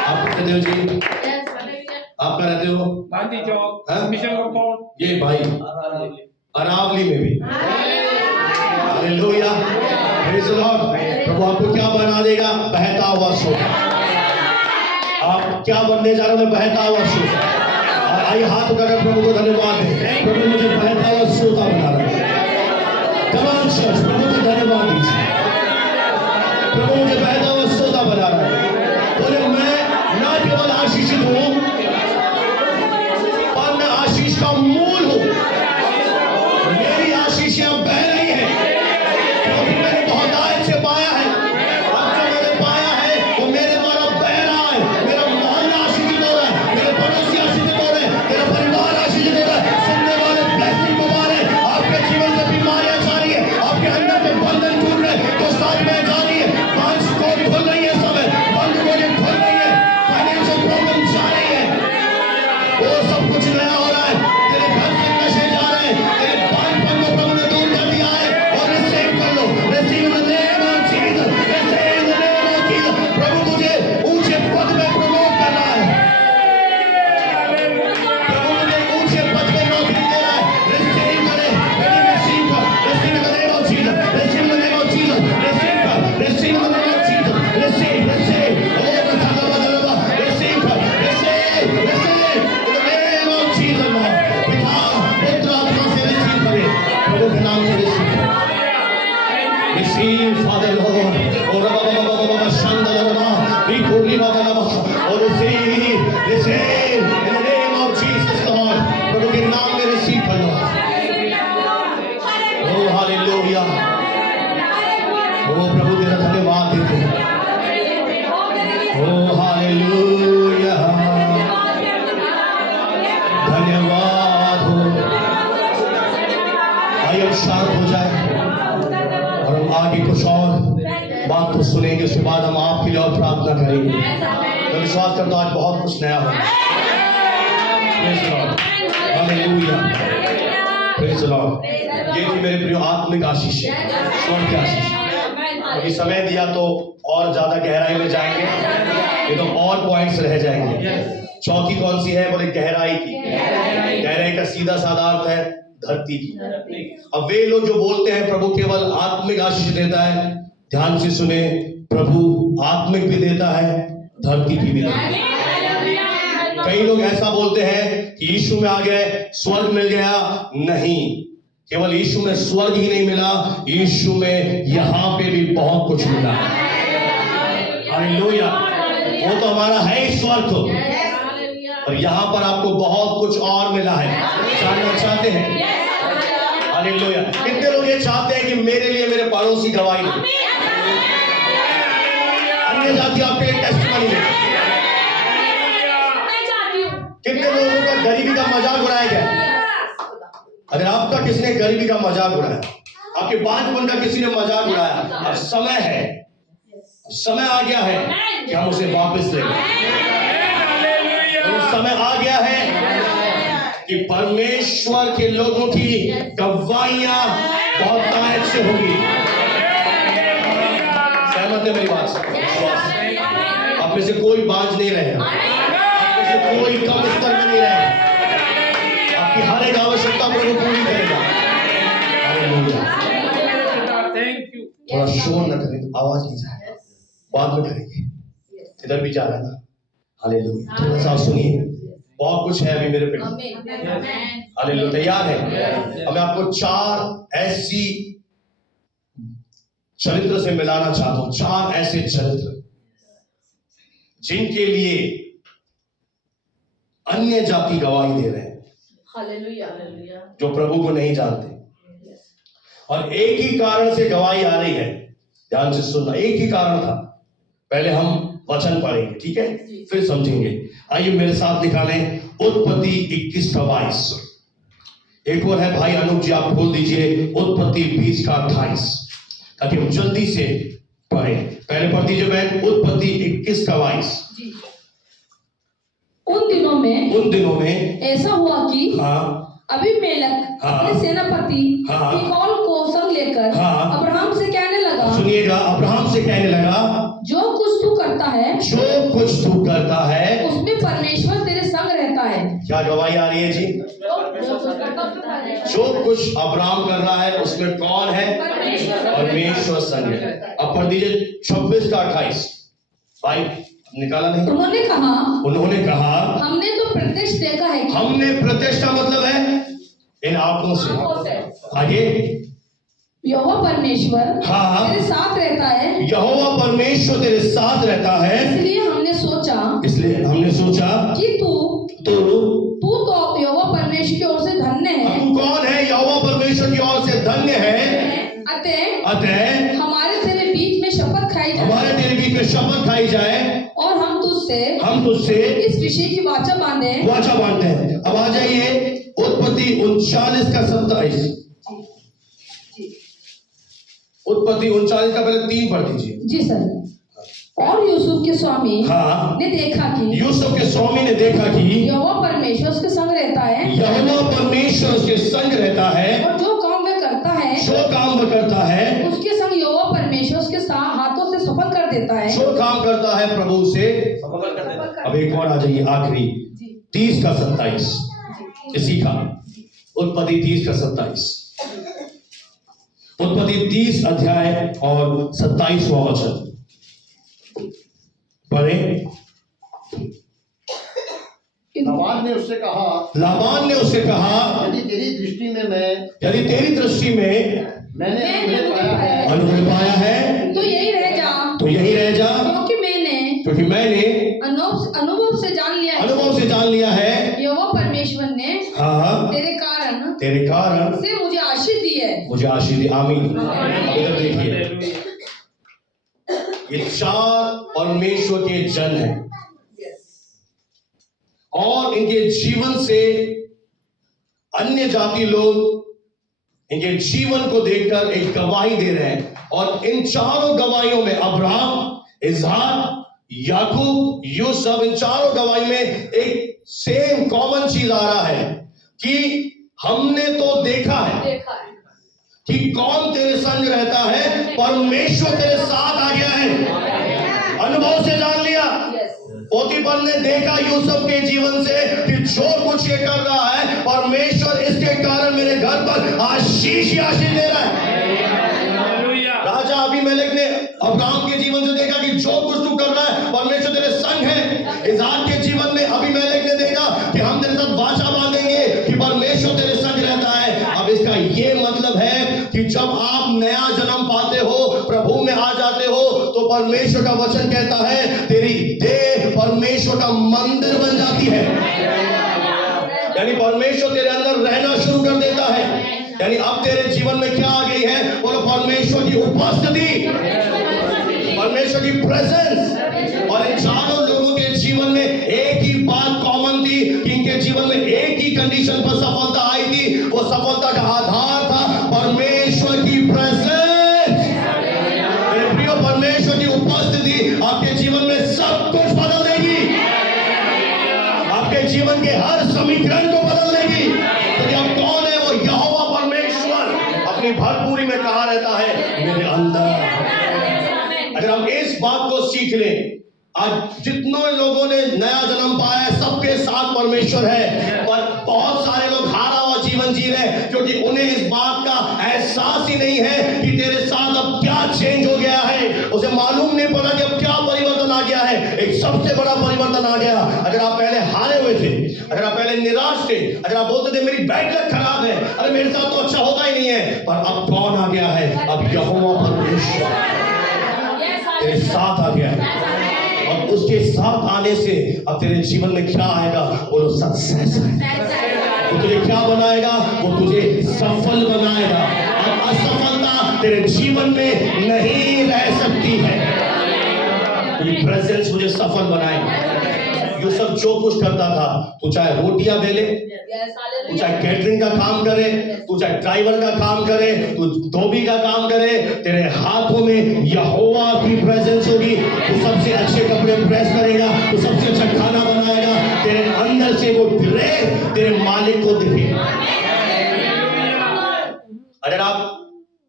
आप कहते हो जी, आप क्या रहते हो? गांधी चौक, मिशन कंपाउंड, ये भाई अरावली में भी। हालेलुया। Praise the lord. प्रभु आपको क्या बना देगा? बहता हुआ सोता। आप क्या बनने जा रहे हो? बहता हुआ सोता। और आइए हाथ उठाकर प्रभु को धन्यवाद दें। प्रभु मुझे बहता हुआ सोता बना रहा है। कमान चर्च, प्रभु को धन्यवाद दीजिए। प्रभु मुझे बहता हुआ सोता बना रहा है। बोले मैं ना केवल आशीषित हूं, पर मैं आशीष का मूल हूं। मेरी आशीषियां बह रही हैं क्योंकि मैंने बहुत आयत से पाया है। अब जो मैंने पाया है वो मेरे द्वारा बह रहा है। मेरा मोहल्ला आशीषित हो रहा है, मेरे पड़ोसी आशीषित हो रहे हैं, मेरा परिवार आशीषित हो रहा है। सुनने वाले ब्लेसिंग को मारे। आपके जीवन में बीमारियां जा रही है, आपके अंदर में बंधन टूट रहे, तो साथ में जा रही है, पांच को खुल रही है, समय बंद को खुल रही है, फाइनेंशियल प्रॉब्लम जा रही है, वो सब कुछ नया हो रहा है। तेरे घर से नशे जा रहे हैं, तेरे बालपन को प्रभु ने दूर कर दिया है। और रिसीव कर लो, receive in the name of Jesus, receive in the name of Jesus. प्रभु तुझे ऊंचे पद में प्रमोट कर रहा है। प्रभु मुझे ऊंचे पद में नौकरी दे रहा है। रिसीव करे, रिसीव कर, receive in the name of Jesus, receive in the name of Jesus, receive कर, receive in the name of Jesus, receive, receive, ओ बदलवा, रिसीव कर, receive, receive in the name of Jesus. पिता पुत्र आत्मा से रिसीव करे, प्रभु के नाम से रिसीव करे। Receive, Father Lord. Oh, Rabba, Shandalama, Rikuri Vadalama. Oh, receive, receive in the name of Jesus, Lord. प्रभु के नाम में receive कर लो। Oh, hallelujah. Oh, प्रभु तेरा धन्यवाद देते हैं। Oh, hallelujah. धन्यवाद हो। आइए अब शांत हो जाए और हम आगे कुछ और बात को सुनेंगे। उसके बाद हम आपके लिए और प्रार्थना करेंगे। मैं विश्वास करता हूं आज बहुत कुछ नया होगा। Praise the Lord. Hallelujah. Praise the Lord. ये थी मेरे प्रिय आत्मिक आशीष, स्वर्ग की आशीष। अभी समय दिया तो और ज्यादा गहराई में जाएंगे, ये तो और पॉइंट्स रह जाएंगे। चौथी कौन सी है? बोले गहराई की। गहराई का सीधा साधा अर्थ है धरती की। अब वे लोग जो बोलते हैं प्रभु केवल आत्मिक आशीष देता है, ध्यान से सुने, प्रभु आत्मिक भी देता है, धरती की भी देता है। कई लोग ऐसा बोलते हैं कि यीशु में आ गए, स्वर्ग मिल गया। नहीं, केवल यीशु में स्वर्ग ही नहीं मिला, यीशु में यहाँ पे भी बहुत कुछ मिला। हालेलुया। वो तो हमारा है ही स्वर्ग, और यहाँ पर आपको बहुत कुछ और मिला है। जानना चाहते हैं? हालेलुया। कितने लोग ये चाहते हैं कि मेरे लिए मेरे पड़ोसी गवाही दें, अन्य जाति आपके लिए टेस्टिमनी दे? कितने लोगों का गरीबी का मजाक उड़ाया गया? अगर आपका किसी ने गरीबी का मजाक उड़ाया, आपके बांझपन का किसी ने मजाक उड़ाया, अब समय है, समय आ गया है कि हम उसे वापस ले लें। समय आ गया है कि परमेश्वर के लोगों की गवाहियां बहुत ताकत से होगी। सहमत है मेरी बात से? विश्वास। आप में से कोई बांझ नहीं रहेगा, आप में से कोई कम स्तर में नहीं रहेगा। आपकी हर एक आवश्यकता प्रभु पूरी करेगा। थोड़ा शोर न करें, आवाज नहीं जाए, बाद में करेंगे। इधर भी जा रहा है ना? हालेलुया। थोड़ा सा सुनिए, बहुत कुछ है अभी मेरे पे। हालेलुया। तैयार है? अब मैं आपको 4 ऐसी चरित्र से मिलाना चाहता हूं, 4 ऐसे चरित्र जिनके लिए अन्य जाति गवाही दे रहे हैं, हालेलुया, जो प्रभु को नहीं जानते। और एक ही कारण से गवाही आ रही है, ध्यान से सुनना, एक ही कारण था। पहले हम वचन पढ़ेंगे, ठीक है, फिर समझेंगे। आइए मेरे साथ निकालें उत्पत्ति 21:22। एक और है भाई अनूप जी, आप खोल दीजिए उत्पत्ति 20:28, ताकि हम जल्दी से पढ़ें। पहले पढ़ दीजिए बहन, उत्पत्ति 21:22। उन दिनों में ऐसा हुआ कि अबीमेलेक अपने सेनापति फिकोल को संग लेकर अब्राहम से कहने लगा, सुनिएगा, अब्राहम से कहने लगा, जो कुछ तू करता है उसमें परमेश्वर तेरे संग रहता है। क्या गवाही आ रही है जी? जो कुछ अब्राहम कर रहा है उसमें कौन है? परमेश्वर संग है। अब पढ़ दीजिए 26:28। भाई निकाला नहीं? उन्होंने कहा हमने तो प्रत्यक्ष देखा है। हमने प्रत्यक्ष का मतलब है इन आंखों से। आगे, यहोवा परमेश्वर तेरे साथ रहता है। यहोवा परमेश्वर तेरे साथ रहता है। इसलिए हमने सोचा कि तू तो यहोवा परमेश्वर की ओर से धन्य है। तू कौन है? यहोवा परमेश्वर की ओर से धन्य है। अतः हमारे तेरे बीच में शपथ खाई जाए और हम तुझसे इस विषय की वाचा बांधे हैं। अब आ जाइए उत्पत्ति 39:27। उत्पत्ति 39 का पहले 3 पढ़ दीजिए। जी सर। और यूसुफ के स्वामी ने देखा कि यहोवा परमेश्वर उसके संग रहता है। और जो काम वह करता है उसके संग यहोवा परमेश्वर उसके हाथों से सफल कर देता है। जो काम करता है प्रभु से सफल कर देता है। अब एक और आ जाइए आखिरी 30:27 इसी का, उत्पत्ति 30:27। उत्पत्ति 30 अध्याय और 27वां वचन पढ़े। लाबान ने उससे कहा, यदि तेरी दृष्टि में मैंने अनुग्रह पाया है तो यही रह जा, क्योंकि मैंने अनुभव से जान लिया है यहोवा परमेश्वर ने तेरे कारण से मुझे आशीष दी है। आमीन। इधर देखिए, ये 4 परमेश्वर के जन हैं और इनके जीवन से अन्य जाति लोग इनके जीवन को देखकर एक गवाही दे रहे हैं। और इन चारों गवाहियों में अब्राहम, इसहाक, याकूब, यूसुफ, इन चारों गवाही में एक सेम कॉमन चीज आ रहा है कि हमने तो देखा है कि कौन तेरे संग रहता है, परमेश्वर तेरे साथ आ गया है। अनुभव से जान लिया। पोतीफर ने देखा यूसुफ के जीवन से कि जो कुछ ये कर रहा है परमेश्वर इसके कारण मेरे घर पर आशीष ही आशीष दे रहा है। राजा अबीमेलेक ने अब्राहम के जीवन से देखा कि जो कुछ तू कर रहा है परमेश्वर तेरे संग है। इसहाक के जीवन में अबीमेलेक ने देखा कि हम तेरे साथ वाचा बांधेंगे कि परमेश्वर तेरे संग रहता है। अब इसका ये मतलब है कि जब आप नया जन्म पाते हो, प्रभु में आ जाते हो, तो परमेश्वर का वचन कहता है तेरी देह परमेश्वर का मंदिर बन जाती है। यानी परमेश्वर तेरे अंदर रहना शुरू कर देता है। यानी अब तेरे जीवन में क्या आ गई है? बोलो परमेश्वर की उपस्थिति, परमेश्वर की प्रेजेंस। और इन चारों लोगों के जीवन में एक ही बात कॉमन थी कि इनके जीवन में एक ही कंडीशन पर सफलता आई थी। वो सफलता का आधार था परमेश्वर की प्रेजेंस। मेरे प्रियो, परमेश्वर की उपस्थिति आपके जीवन में सब कुछ बदल देगी। आपके जीवन के हर समीकरण को बदल देगी। तो अब कौन है? वो यहोवा परमेश्वर अपनी भरपूरी में कहा रहता है मेरे अंदर। अगर हम इस बात को सीख लें, आज जितने लोगों ने नया जन्म पाया है सबके साथ परमेश्वर है, पर बहुत सारे लोग हारा हुआ जीवन जी रहे हैं क्योंकि उन्हें इस बात का एहसास ही नहीं है कि तेरे साथ अब क्या चेंज हो गया है। उसे मालूम नहीं पड़ा कि अब क्या परिवर्तन आ गया है। एक सबसे बड़ा परिवर्तन आ गया। अगर आप पहले हारे हुए थे, अगर आप पहले निराश थे, अगर आप बोलते थे मेरी बैड लक खराब है, अरे मेरे साथ तो अच्छा होता ही नहीं है, पर अब कौन आ गया है? अब यहोवा परमेश्वर तेरे साथ आ गया है। और उसके साथ आने से अब तेरे जीवन में क्या आएगा? बोलो सक्सेस। वो तुझे क्या बनाएगा? वो तुझे सफल बनाएगा। और असफलता तेरे जीवन में नहीं रह सकती है। ये प्रेजेंस मुझे सफल बनाएगा। ये सब जो कुछ करता था, तू चाहे रोटियां बेले, तू चाहे कैटरिंग का काम करे, तू चाहे ड्राइवर का काम करे, तू धोबी का काम करे, तेरे हाथों में यहोवा की प्रेजेंस होगी। तू सबसे अच्छे कपड़े प्रेस करेगा, तू सबसे अच्छा खाना बनाएगा, तेरे अंदर से वो ग्रेस तेरे मालिक को दिखेगा। अगर आप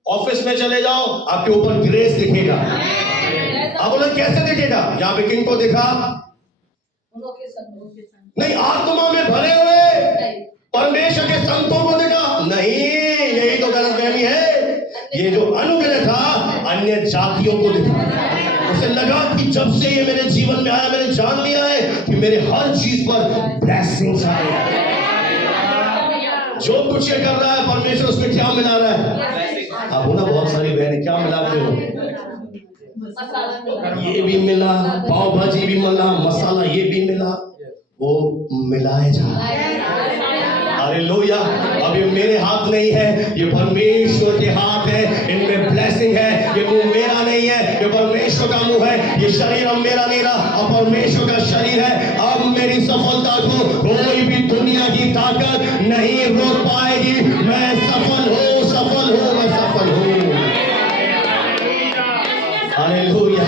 ऑफिस में चले जाओ, आपके ऊपर ग्रेस दिखेगा। आप बोले कैसे दिखेगा? यहाँ पे किंग को दिखा नहीं, आत्मा में भरे हुए परमेश्वर के संतों को देखा नहीं। यही तो गलतफहमी है। ये जो अनुग्रह था अन्य जातियों को दिखा। उसे लगा कि जब से ये मेरे जीवन में आया, मैंने जान लिया है कि मेरे हर चीज पर ब्लेसिंग्स आए। जो कुछ ये कर रहा है परमेश्वर उसमें क्या मिला रहा है? आप बोला बहुत सारी बहनें क्या मिलाते हो? ये भी मिला, पाव भाजी भी मिला, मसाला ये भी मिला, वो मिलाए जा रहा है। हालेलुया। अब ये मेरे हाथ नहीं है, ये परमेश्वर के हाथ है। इनमें ब्लेसिंग है। ये मुंह मेरा नहीं है, ये परमेश्वर का मुंह है। ये शरीर अब मेरा नहीं रहा, अब परमेश्वर का शरीर है। अब मेरी सफलता को कोई भी दुनिया की ताकत नहीं रोक पाएगी। मैं सफल हूँ, सफल हूँ, मैं सफल हूँ। Hallelujah,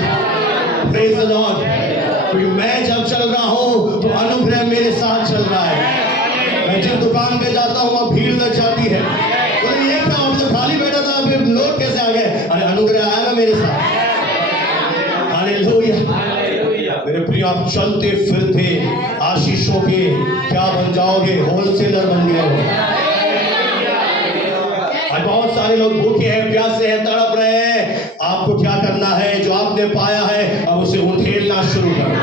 praise the Lord. क्योंकि मैं जब चल रहा हूँ तो अनुग्रह मेरे साथ चल रहा है। मैं जिस दुकान पे जाता हूँ वहाँ भीड़ लग जाती है। तो ये क्या, हम तो खाली बैठा था, फिर लोग कैसे आ गए? अरे अनुग्रह आया ना मेरे साथ। हालेलुया। मेरे प्रिय, आप चलते फिरते आशीषों के क्या बन जाओगे? होलसेलर बन गए हो। आज बहुत सारे लोग भूखे हैं, प्यासे हैं, तड़प रहे हैं। आपको क्या करना है? जो आपने पाया है अब उसे उठेलना शुरू करो।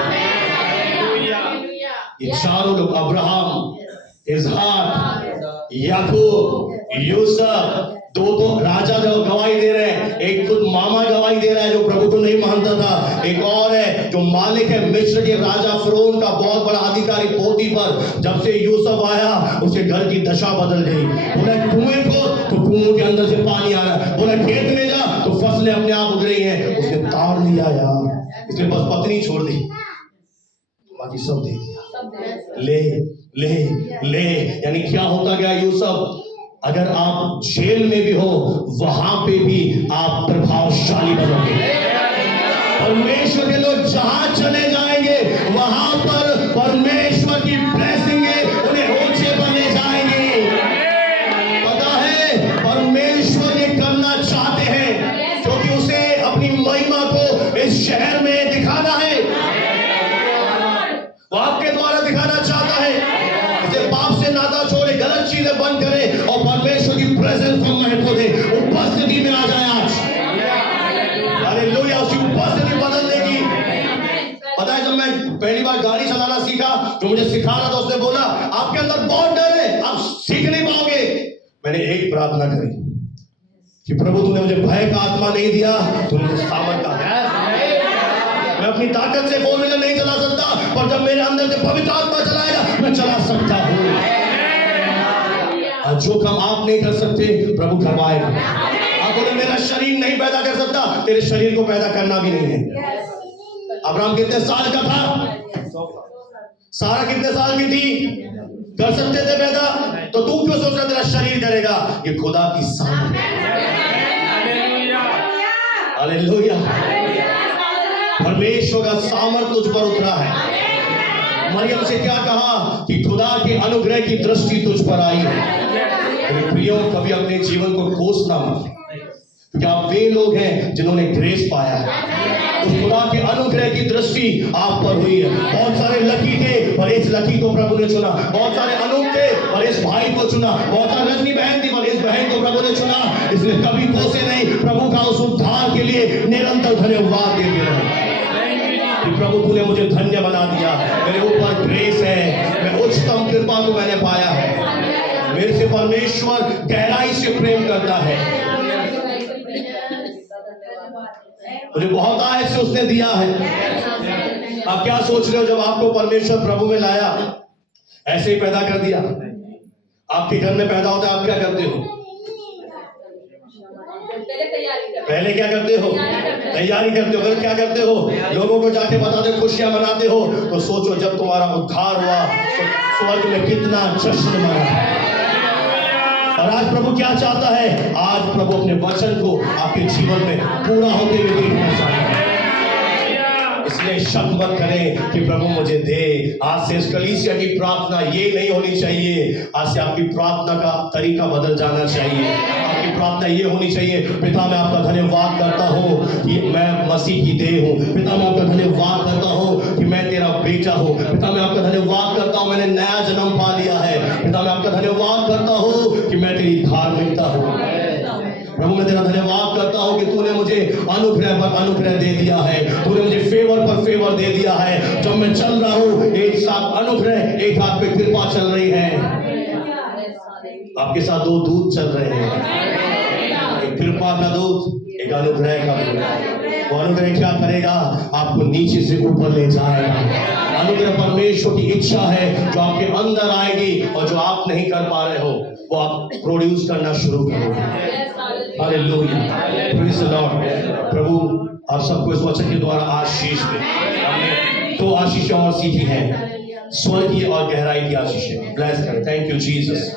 ये चारों लोग, अब्राहम, इसहाक, याकूब, यूसुफ, दो राजा जो गवाही दे रहे हैं। एक खुद मामा गवाही दे रहा है जो प्रभु को नहीं मानता था। एक और है जो मालिक है मिस्र के राजा फिरौन का बहुत बड़ा अधिकारी पोतीफर। जब से यूसुफ आया उसके घर की दशा बदल गई। बोला कुएं को तो कुओं के अंदर से पानी आ रहा है। बोला खेत में जा तो फसलें अपने आप उग रही हैं। उसने ताड़ लिया यार, इसलिए बस पत्नी छोड़ दी, बाकी सब दे दिया। ले ले ले, यानी क्या होता गया यूसुफ? अगर आप जेल में भी हो वहां पे भी आप प्रभावशाली बनोगे। परमेश्वर के लोग जहां चले जाएंगे वहां पर परमेश्वर की ब्लेसिंग उन्हें ऊंचे बने जाएंगे। पता है परमेश्वर ये करना चाहते हैं क्योंकि उसे अपनी महिमा को इस शहर में दिखाना है। वो आपके द्वारा दिखाना चाहता है। इसे पाप से नाता छोड़े, गलत चीजें बंद करे और परमेश्वर की प्रेजेंस को महत्व दे। उपस्थिति में आ जाए आज। हालेलुया, उसकी उपस्थिति बदल देगी। पता है जब मैं पहली बार गाड़ी चलाना सीखा, जो मुझे सिखा रहा था उसने बोला आपके अंदर बहुत डर है, आप सीख नहीं पाओगे। मैंने एक प्रार्थना करी कि प्रभु तूने मुझे भय का आत्मा नहीं दिया, तूने मुझे सामर्थ का। मैं अपनी ताकत से फोर व्हीलर नहीं चला सकता, पर जब मेरे अंदर से पवित्र आत्मा चलाएगा मैं चला सकता हूँ। और जो काम आप नहीं कर सकते प्रभु करवाएगा। आप बोले मेरा शरीर नहीं पैदा कर सकता, तेरे शरीर को पैदा करना भी नहीं है। अब्राहम कितने साल का था? सारा कितने साल की थी? कर सकते थे पैदा, तो तू क्यों सोच रहा तेरा शरीर करेगा? ये खुदा की सामर्थ है। हालेलुया, परमेश्वर का सामर्थ तुझ पर उतरा है। मरियम से क्या कहा कि खुदा के अनुग्रह की दृष्टि तुझ पर आई है। मेरे प्रियो, कभी अपने जीवन को कोसना मत, क्योंकि आप वे लोग हैं जिन्होंने ग्रेस पाया है। उस खुदा के अनुग्रह की दृष्टि आप पर हुई है। बहुत सारे लकी थे पर इस लकी को प्रभु ने चुना। बहुत सारे अनूप थे पर इस भाई को चुना। बहुत सारे रजनी बहन थी पर इस बहन को प्रभु ने चुना। इसलिए कभी कोसे नहीं, प्रभु का उस उद्धार के लिए निरंतर धन्यवाद देते रहे। प्रभु तूने मुझे धन्य बना दिया, मेरे ऊपर ग्रेस है, मैं उच्चतम कृपा को मैंने पाया है। मेरे से परमेश्वर गहराई से प्रेम करता है। मुझे बहुत आय से उसने दिया है। आप क्या सोच रहे हो जब आपको परमेश्वर प्रभु में लाया, ऐसे ही पैदा कर दिया? आपके घर में पैदा होता है, आप क्या करते हो? पहले क्या करते हो? तैयारी करते हो। फिर क्या करते हो? लोगों को जाके बताते, खुशियां मनाते हो। तो सोचो जब तुम्हारा उद्धार हुआ तो स्वर्ग में कितना जश्न मना। और आज प्रभु क्या चाहता है? आज प्रभु अपने वचन को आपके जीवन में पूरा होते हुए देखना चाहता है। इसलिए शक मत करें कि प्रभु मुझे दे। आज से इस कलीसिया की प्रार्थना ये नहीं होनी चाहिए, आज से आपकी प्रार्थना का तरीका बदल जाना चाहिए। आपकी प्रार्थना ये होनी चाहिए, पिता मैं आपका धन्यवाद करता हूँ कि मैं मसीह की देह हूँ। पिता मैं आपका धन्यवाद करता हूँ कि मैं तेरा बेटा हूँ। पिता मैं आपका धन्यवाद करता हूँ मैंने नया जन्म पा लिया है। पिता मैं आपका धन्यवाद करता हूँ कि मैं तेरी धार्मिकता हूँ। प्रभु मैं तेरा धन्यवाद करता हूँ कि तूने मुझे अनुग्रह पर अनुग्रह दे दिया है, तूने मुझे फेवर पर फेवर दे दिया है। जब मैं चल रहा हूँ एक साथ अनुग्रह, एक हाथ पे कृपा चल रही है। आपके साथ दो दूत चल रहे हैं, एक कृपा का दूत, एक अनुग्रह का दूत। वो अनुग्रह क्या करेगा? आपको नीचे से ऊपर ले जाएगा। अनुग्रह परमेश्वर की इच्छा है जो आपके अंदर आएगी और जो आप नहीं कर पा रहे हो वो आप प्रोड्यूस करना शुरू करोगे। Hallelujah, praise the lord. प्रभु आप सबको इस वचन के द्वारा आशीष दे। हमने दो आशीषें और सीखी हैं, स्वर्गीय और गहराई की आशीषें। ब्लेस करें। Thank you Jesus.